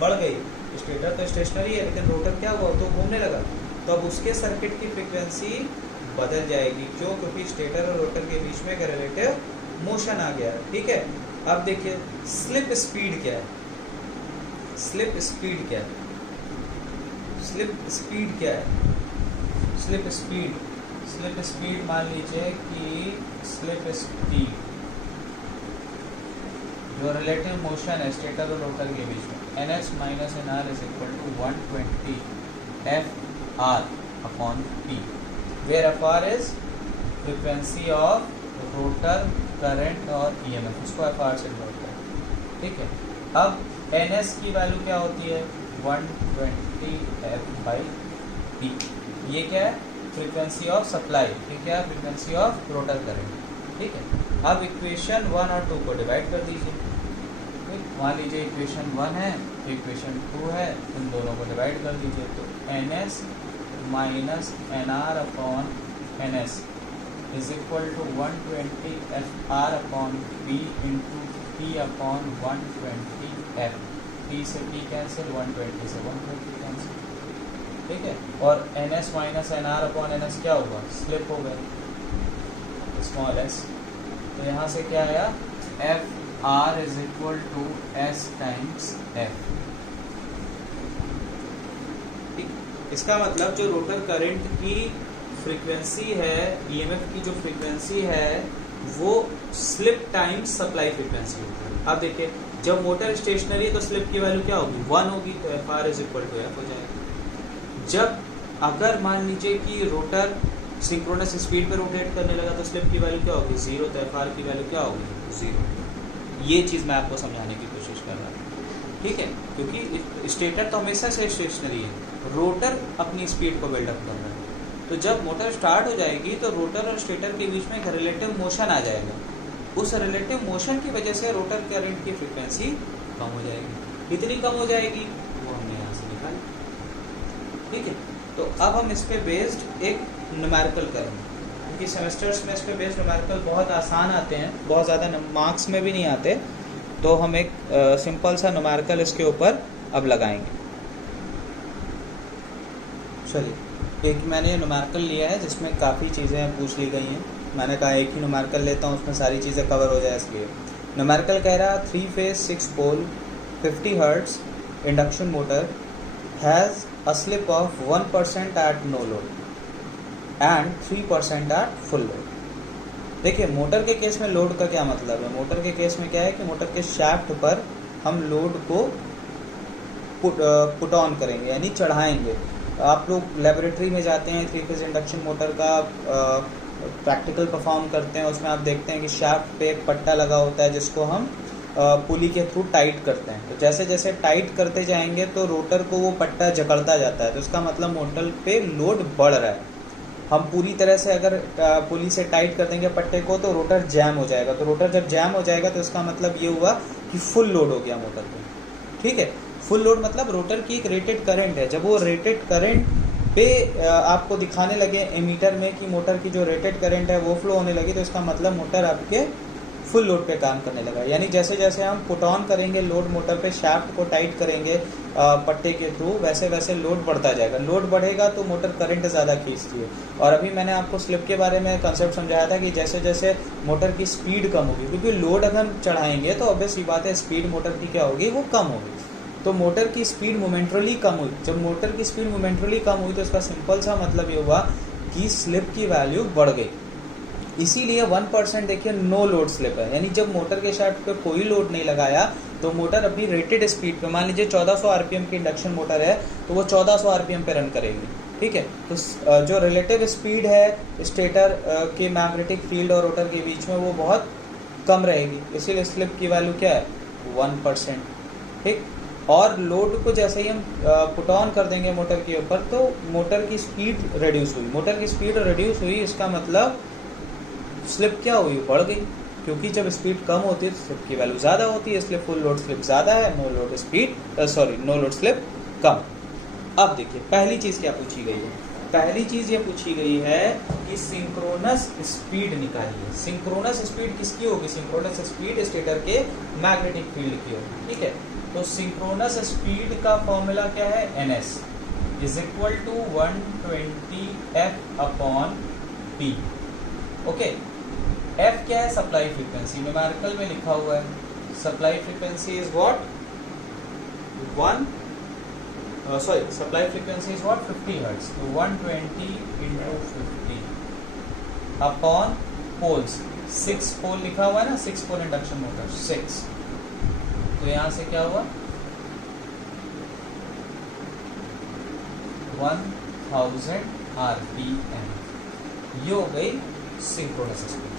बढ़ गई। स्टेटर तो स्टेशनरी है लेकिन रोटर क्या हुआ? तो घूमने लगा, तो अब उसके सर्किट की फ्रीक्वेंसी बदल जाएगी। क्यों? क्योंकि स्टेटर और रोटर के बीच में एक रिलेटिव मोशन आ गया। ठीक है, अब देखिए स्लिप स्पीड क्या है? स्लिप स्पीड क्या है? स्लिप स्पीड मान लीजिए कि स्लिप स्पीड जो रिलेटिव मोशन है स्टेटर और रोटर के बीच में, NS minus NR is equal to 120 FR upon P, where FR is frequency of rotor current और EMF, उसको FR से डिनोट करें। ठीक है, अब NS की वैल्यू क्या होती है? 120 F/P। ये क्या है? Frequency of supply. ये क्या है? Frequency of rotor current. ठीक है, अब इक्वेशन 1 और 2 को डिवाइड कर दीजिए। मान लीजिए इक्वेशन 1 है, इक्वेशन 2 है, इन दोनों को डिवाइड कर दीजिए। तो NS minus NR upon NS is equal to 120 FR upon P into P upon 120 F। P से P कैंसिल, 120 से 120 कैंसिल। ठीक है, और NS minus NR upon NS क्या होगा? स्लिप हो गया, स्मॉल s। तो यहाँ से क्या आया? FR is equal to S times F। इसका मतलब जो रोटर करंट की फ्रीक्वेंसी है, ईएमएफ की जो फ्रीक्वेंसी है वो स्लिप टाइम्स सप्लाई फ्रीक्वेंसी होती है। अब देखिए जब मोटर स्टेशनरी है तो स्लिप की वैल्यू क्या होगी 1 होगी, तो F R is equal to F हो जाएगा। जब अगर मान लीजिए कि रोटर सिंक्रोनस स्पीड पे रोटेट करने लगा तो स्लिप की वैल्यू क्या होगी 0, तो एफ आर की वैल्यू क्या होगी 0। ये चीज़ मैं आपको समझाने की कोशिश कर रहा हूँ, ठीक है, क्योंकि स्टेटर तो हमेशा से स्टेशनरी है, रोटर अपनी स्पीड को बिल्डअप कर रहा है। तो जब मोटर स्टार्ट हो जाएगी तो रोटर और स्टेटर के बीच में एक रिलेटिव मोशन आ जाएगा, उस रिलेटिव मोशन की वजह से रोटर करंट की फ्रीक्वेंसी कम हो जाएगी। कितनी कम हो जाएगी वो हमने यहाँ से निकाली, ठीक है। तो अब हम इस पे बेस्ड एक न्यूमेरिकल करेंगे, क्योंकि सेमेस्टर्स में इस पे बेस्ड न्यूमेरिकल बहुत आसान आते हैं, बहुत ज़्यादा मार्क्स में भी नहीं आते। तो हम एक सिंपल सा न्यूमेरिकल इसके ऊपर अब लगाएंगे। चलिए, एक मैंने न्यूमेरिकल लिया है जिसमें काफ़ी चीज़ें पूछ ली गई हैं। मैंने कहा एक ही न्यूमेरिकल लेता हूँ, उसमें सारी चीज़ें कवर हो जाए, इसलिए न्यूमेरिकल कह रहा 3 phase 6 pole 50 hertz induction motor has a slip of 1% at no load and 3% at full load. देखिए मोटर के केस में लोड का क्या मतलब है। मोटर के केस में क्या है कि मोटर के शाफ्ट पर हम लोड को पुट ऑन करेंगे, यानी चढ़ाएंगे। आप लोग लेबोरेटरी में जाते हैं, 3 फेज इंडक्शन मोटर का प्रैक्टिकल परफॉर्म करते हैं, उसमें आप देखते हैं कि शाफ्ट पे एक पट्टा लगा होता है जिसको हम पुली के थ्रू टाइट करते हैं। तो जैसे जैसे टाइट करते जाएंगे तो रोटर को वो पट्टा जकड़ता जाता है, तो इसका मतलब मोटर पे लोड बढ़ रहा है। हम पूरी तरह से अगर पुली से टाइट कर देंगे पट्टे को तो रोटर जैम हो जाएगा। तो रोटर जब जैम हो जाएगा तो इसका मतलब ये हुआ कि फुल लोड हो गया मोटर पे, ठीक है। फुल लोड मतलब रोटर की एक रेटेड करंट है, जब वो रेटेड करंट पे आपको दिखाने लगे एमीटर में कि मोटर की जो रेटेड करंट है वो फ्लो होने लगी, तो इसका मतलब मोटर आपके फुल लोड पे काम करने लगा। यानी जैसे जैसे हम पुट ऑन करेंगे लोड मोटर पे, शाफ्ट को टाइट करेंगे पट्टे के थ्रू, वैसे वैसे लोड बढ़ता जाएगा। लोड बढ़ेगा तो मोटर करंट ज़्यादा खींचती है। और अभी मैंने आपको स्लिप के बारे में कंसेप्ट समझाया था कि जैसे जैसे मोटर की स्पीड कम होगी, क्योंकि लोड अगर चढ़ाएंगे तो ऑब्वियस ही बात है स्पीड मोटर की क्या होगी, वो कम होगी। तो मोटर की स्पीड मोमेंटरली कम हुई। जब मोटर की स्पीड मोमेंटरली कम हुई तो इसका सिंपल सा मतलब ये हुआ कि स्लिप की वैल्यू बढ़ गई। इसीलिए 1% देखिए नो लोड स्लिप है, यानी जब मोटर के शाफ्ट पे कोई लोड नहीं लगाया तो मोटर अपनी रेटेड स्पीड पे, मान लीजिए 1400 आरपीएम की इंडक्शन मोटर है तो वो 1400 आरपीएम पे रन करेगी, ठीक है। तो जो रिलेटिव स्पीड है स्टेटर के मैग्नेटिक फील्ड और रोटर के बीच में वो बहुत कम रहेगी, इसीलिए स्लिप की वैल्यू क्या है 1%, ठीक। और लोड को जैसे ही हम पुट ऑन कर देंगे मोटर के ऊपर तो मोटर की स्पीड रिड्यूस हुई। मोटर की स्पीड रिड्यूस हुई, इसका मतलब स्लिप क्या हुई, बढ़ गई, क्योंकि जब स्पीड कम होती है तो स्लिप की वैल्यू ज़्यादा होती है, इसलिए फुल लोड स्लिप ज़्यादा है, नो लोड स्लिप कम। अब देखिए पहली चीज़ क्या पूछी गई है। पहली चीज़ ये पूछी गई है कि सिंक्रोनस स्पीड निकालिए। सिंक्रोनस स्पीड किसकी होगी, सिंक्रोनस स्पीड स्टेटर के मैग्नेटिक फील्ड की होगी, ठीक है। तो सिंक्रोनस स्पीड का फॉर्मूला क्या है, ns is equal to 120f/p, okay. f क्या है, सप्लाई फ्रीक्वेंसी, न्यूमेरिकल में लिखा हुआ है supply frequency is what supply frequency is what 50 hertz. तो 120 × 50 अपॉन पोल्स, 6 पोल लिखा हुआ है ना, 6 पोल इंडक्शन मोटर 6, तो यहां से क्या हुआ 1000 आरपीएम, ये हो गई सिंक्रोनस स्पीड।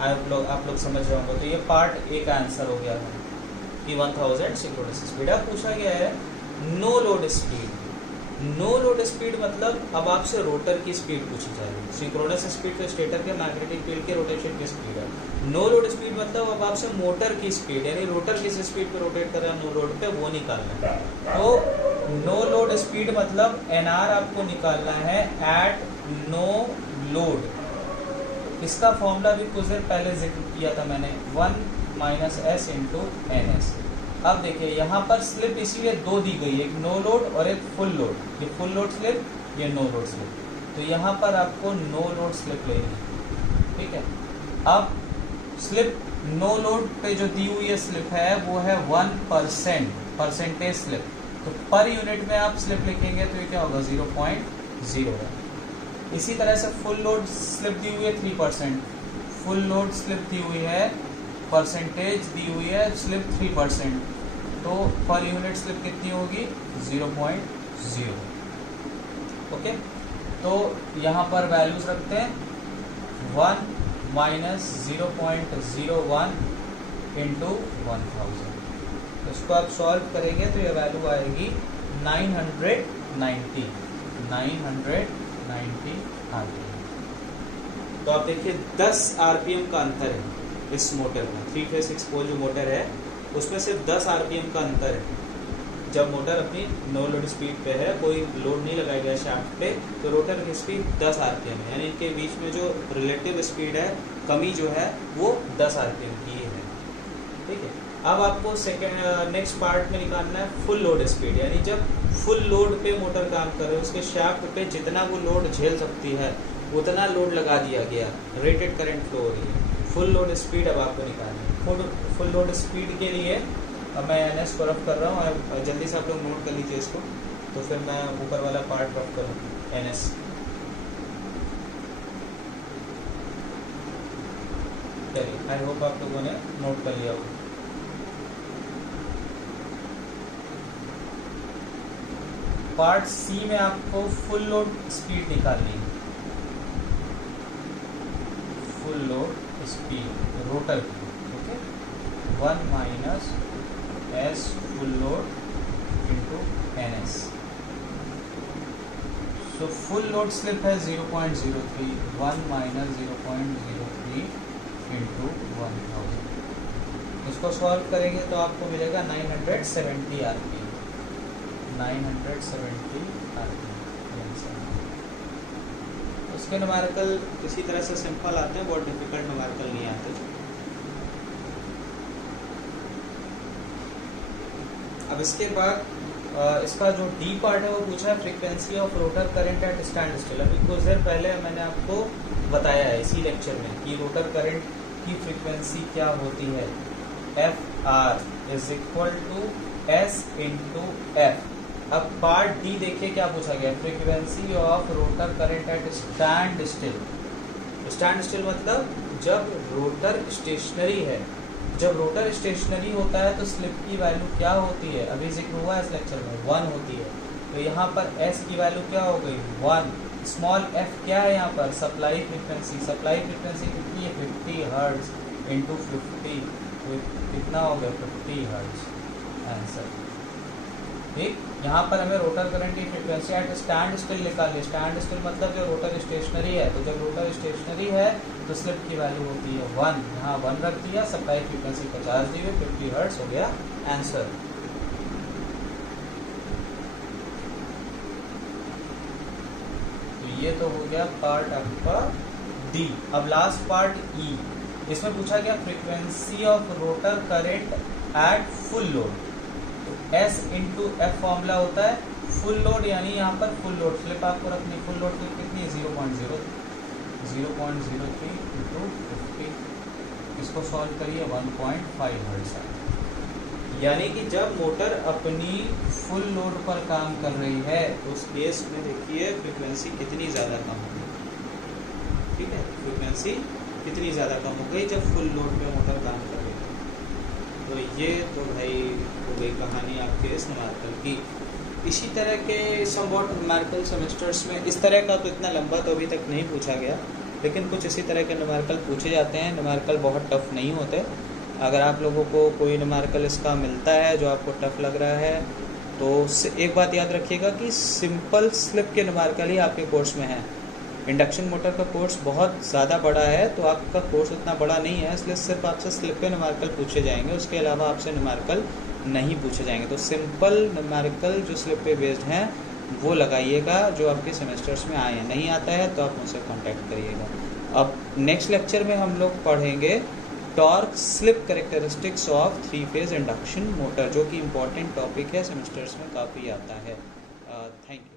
आप लोग समझ रहे होंगे। तो ये पार्ट ए का आंसर हो गया है कि 1000 सिंक्रोनस स्पीड। अब पूछा गया है no load speed. No load speed मतलब अब आपसे रोटर की स्पीड पूछी जाएगी। सिंक्रोनस स्पीड तो स्टेटर के मैग्नेटिक फील्ड के रोटेशन की स्पीड है। नो लोड स्पीड मतलब अब आपसे मोटर की स्पीड, यानी रोटर किस स्पीड पे रोटेट कर रहा है नो लोड पे, वो निकालना है। तो नो लोड स्पीड मतलब एनआर आपको निकालना है एट नो लोड। इसका फॉर्मूला भी कुछ देर पहले जिक्र किया था मैंने, 1 - s × ns। अब देखिए यहाँ पर स्लिप इसीलिए 2 दी गई है, एक नो लोड और एक फुल लोड। ये फुल लोड स्लिप, ये नो लोड स्लिप। तो यहाँ पर आपको नो लोड स्लिप लेनी है, ठीक है। अब स्लिप नो लोड पे जो दी हुई है स्लिप है वो है 1%, परसेंटेज स्लिप। तो पर यूनिट में आप स्लिप लिखेंगे तो ये क्या होगा 0.0 है। इसी तरह से फुल लोड स्लिप दी हुई है 3%, फुल लोड स्लिप दी हुई है, परसेंटेज दी हुई है स्लिप 3%, तो पर यूनिट स्लिप कितनी होगी 0.0। ओके, तो यहाँ पर वैल्यूज रखते हैं 1 माइनस 0.01 इंटू 1000। तो इसको आप सॉल्व करेंगे तो ये वैल्यू आएगी 990 आरपीएम। तो आप देखिए 10 आरपीएम का अंतर है इस मोटर में। 3 फेज 6 पोल जो मोटर है उसमें सिर्फ 10 आरपीएम का अंतर है। जब मोटर अपनी नो लोड स्पीड पे है, कोई लोड नहीं लगाया गया शाफ्ट पे, तो रोटर की स्पीड 10 आरपीएम है, यानी इनके बीच में जो रिलेटिव स्पीड है, कमी जो है वो 10 आरपीएम की है। ठीक है, अब आपको नेक्स्ट पार्ट में निकालना है फुल लोड स्पीड, यानी जब फुल लोड पे मोटर काम कर रहे हो, उसके शाफ्ट पे जितना वो लोड झेल सकती है उतना लोड लगा दिया गया, रेटेड करंट फ्लो हो रही है। फुल लोड स्पीड अब आपको निकालनी है। फुल लोड स्पीड के लिए अब मैं NS को रफ कर रहा हूँ, और जल्दी से आप लोग नोट कर लीजिए इसको, तो फिर मैं ऊपर वाला पार्ट रफ करूँ। NS चलिए, आई होप आप लोगों ने नोट कर लिया होगा। पार्ट सी में आपको फुल लोड स्पीड निकालनी है, फुल लोड स्पीड रोटर की। Okay, 1 minus S full load into NS। So full load slip है 0.03, 1 माइनस 0.03 इंटू 1000। इसको सॉल्व करेंगे तो आपको मिलेगा 970 आरपीएम, 970 आरपीएम। उसके न्यूमेरिकल किसी तरह से सिंपल आते हैं, बहुत डिफिकल्ट न्यूमेरिकल नहीं आते। अब इसके बाद इसका जो डी पार्ट है वो पूछा है frequency of rotor current at stand still. अभी कुछ देर पहले मैंने आपको बताया है इसी लेक्चर में कि रोटर करंट की फ्रीक्वेंसी क्या होती है, FR is equal to S into F। अब पार्ट डी देखिए क्या पूछा गया, frequency of rotor current at standstill. Standstill मतलब जब रोटर स्टेशनरी है। जब रोटर स्टेशनरी होता है तो स्लिप की वैल्यू क्या होती है, अभी जिक्र हुआ है इस लेक्चर में, 1 होती है। तो यहाँ पर S की वैल्यू क्या हो गई 1। स्मॉल f क्या है यहाँ पर, सप्लाई फ्रीक्वेंसी। सप्लाई फ्रीक्वेंसी कितनी है 50 हर्ट्ज इंटू 50, तो कितना हो गया 50 हर्ट्ज आंसर। ठीक, यहाँ पर हमें रोटर करंट की फ्रीक्वेंसी एट स्टैंड स्टिल निकालनी है। स्टैंड स्टिल मतलब जो रोटर स्टेशनरी है, तो जब रोटर स्टेशनरी है तो स्लिप की वैल्यू होती है 1। यहाँ 1 रख दिया, सप्लाई फ्रीक्वेंसी 50 दी हुई, 50 हर्ट्ज हो गया आंसर। तो ये तो हो गया पार्ट आपका डी। अब लास्ट पार्ट ई, इसमें पूछा गया frequency of rotor current eight full load. S into F formula होता है फुल लोड, यानी यहाँ पर फुल लोड स्लिप आपको रखनी। फुल लोड स्लिप कितनी है 0.03 इंटू 50। इसको सॉल्व करिए 1.5 हर्ट्ज। यानी कि जब मोटर अपनी फुल लोड पर काम कर रही है तो उस केस में देखिए फ्रीक्वेंसी कितनी ज़्यादा कम हो गई। ठीक है, फ्रीक्वेंसी कितनी ज़्यादा कम हो गई जब फुल लोड पे मोटर काम कर रही है। तो ये तो भाई हो गई कहानी आपके इस न्यूमेरिकल की। इसी तरह के समवॉट न्यूमेरिकल सेमेस्टर्स में, इस तरह का तो इतना लंबा तो अभी तक नहीं पूछा गया, लेकिन कुछ इसी तरह के न्यूमेरिकल पूछे जाते हैं। न्यूमेरिकल बहुत टफ नहीं होते। अगर आप लोगों को कोई न्यूमेरिकल इसका मिलता है जो आपको टफ लग रहा है, तो एक बात याद रखिएगा कि सिंपल स्लिप के न्यूमेरिकल ही आपके कोर्स में है। इंडक्शन मोटर का कोर्स बहुत ज़्यादा बड़ा है, तो आपका कोर्स उतना बड़ा नहीं है, इसलिए सिर्फ आपसे स्लिप के न्यूमेरिकल पूछे जाएंगे, उसके अलावा आपसे न्यूमेरिकल नहीं पूछे जाएंगे। तो सिंपल न्यूमेरिकल जो स्लिप पे बेस्ड हैं वो लगाइएगा जो आपके सेमेस्टर्स में आए हैं। नहीं आता है तो आप मुझसे कांटेक्ट करिएगा। अब नेक्स्ट लेक्चर में हम लोग पढ़ेंगे torque slip characteristics of 3 phase induction motor, जो कि इम्पॉर्टेंट टॉपिक है, सेमेस्टर्स में काफ़ी आता है। Thank you.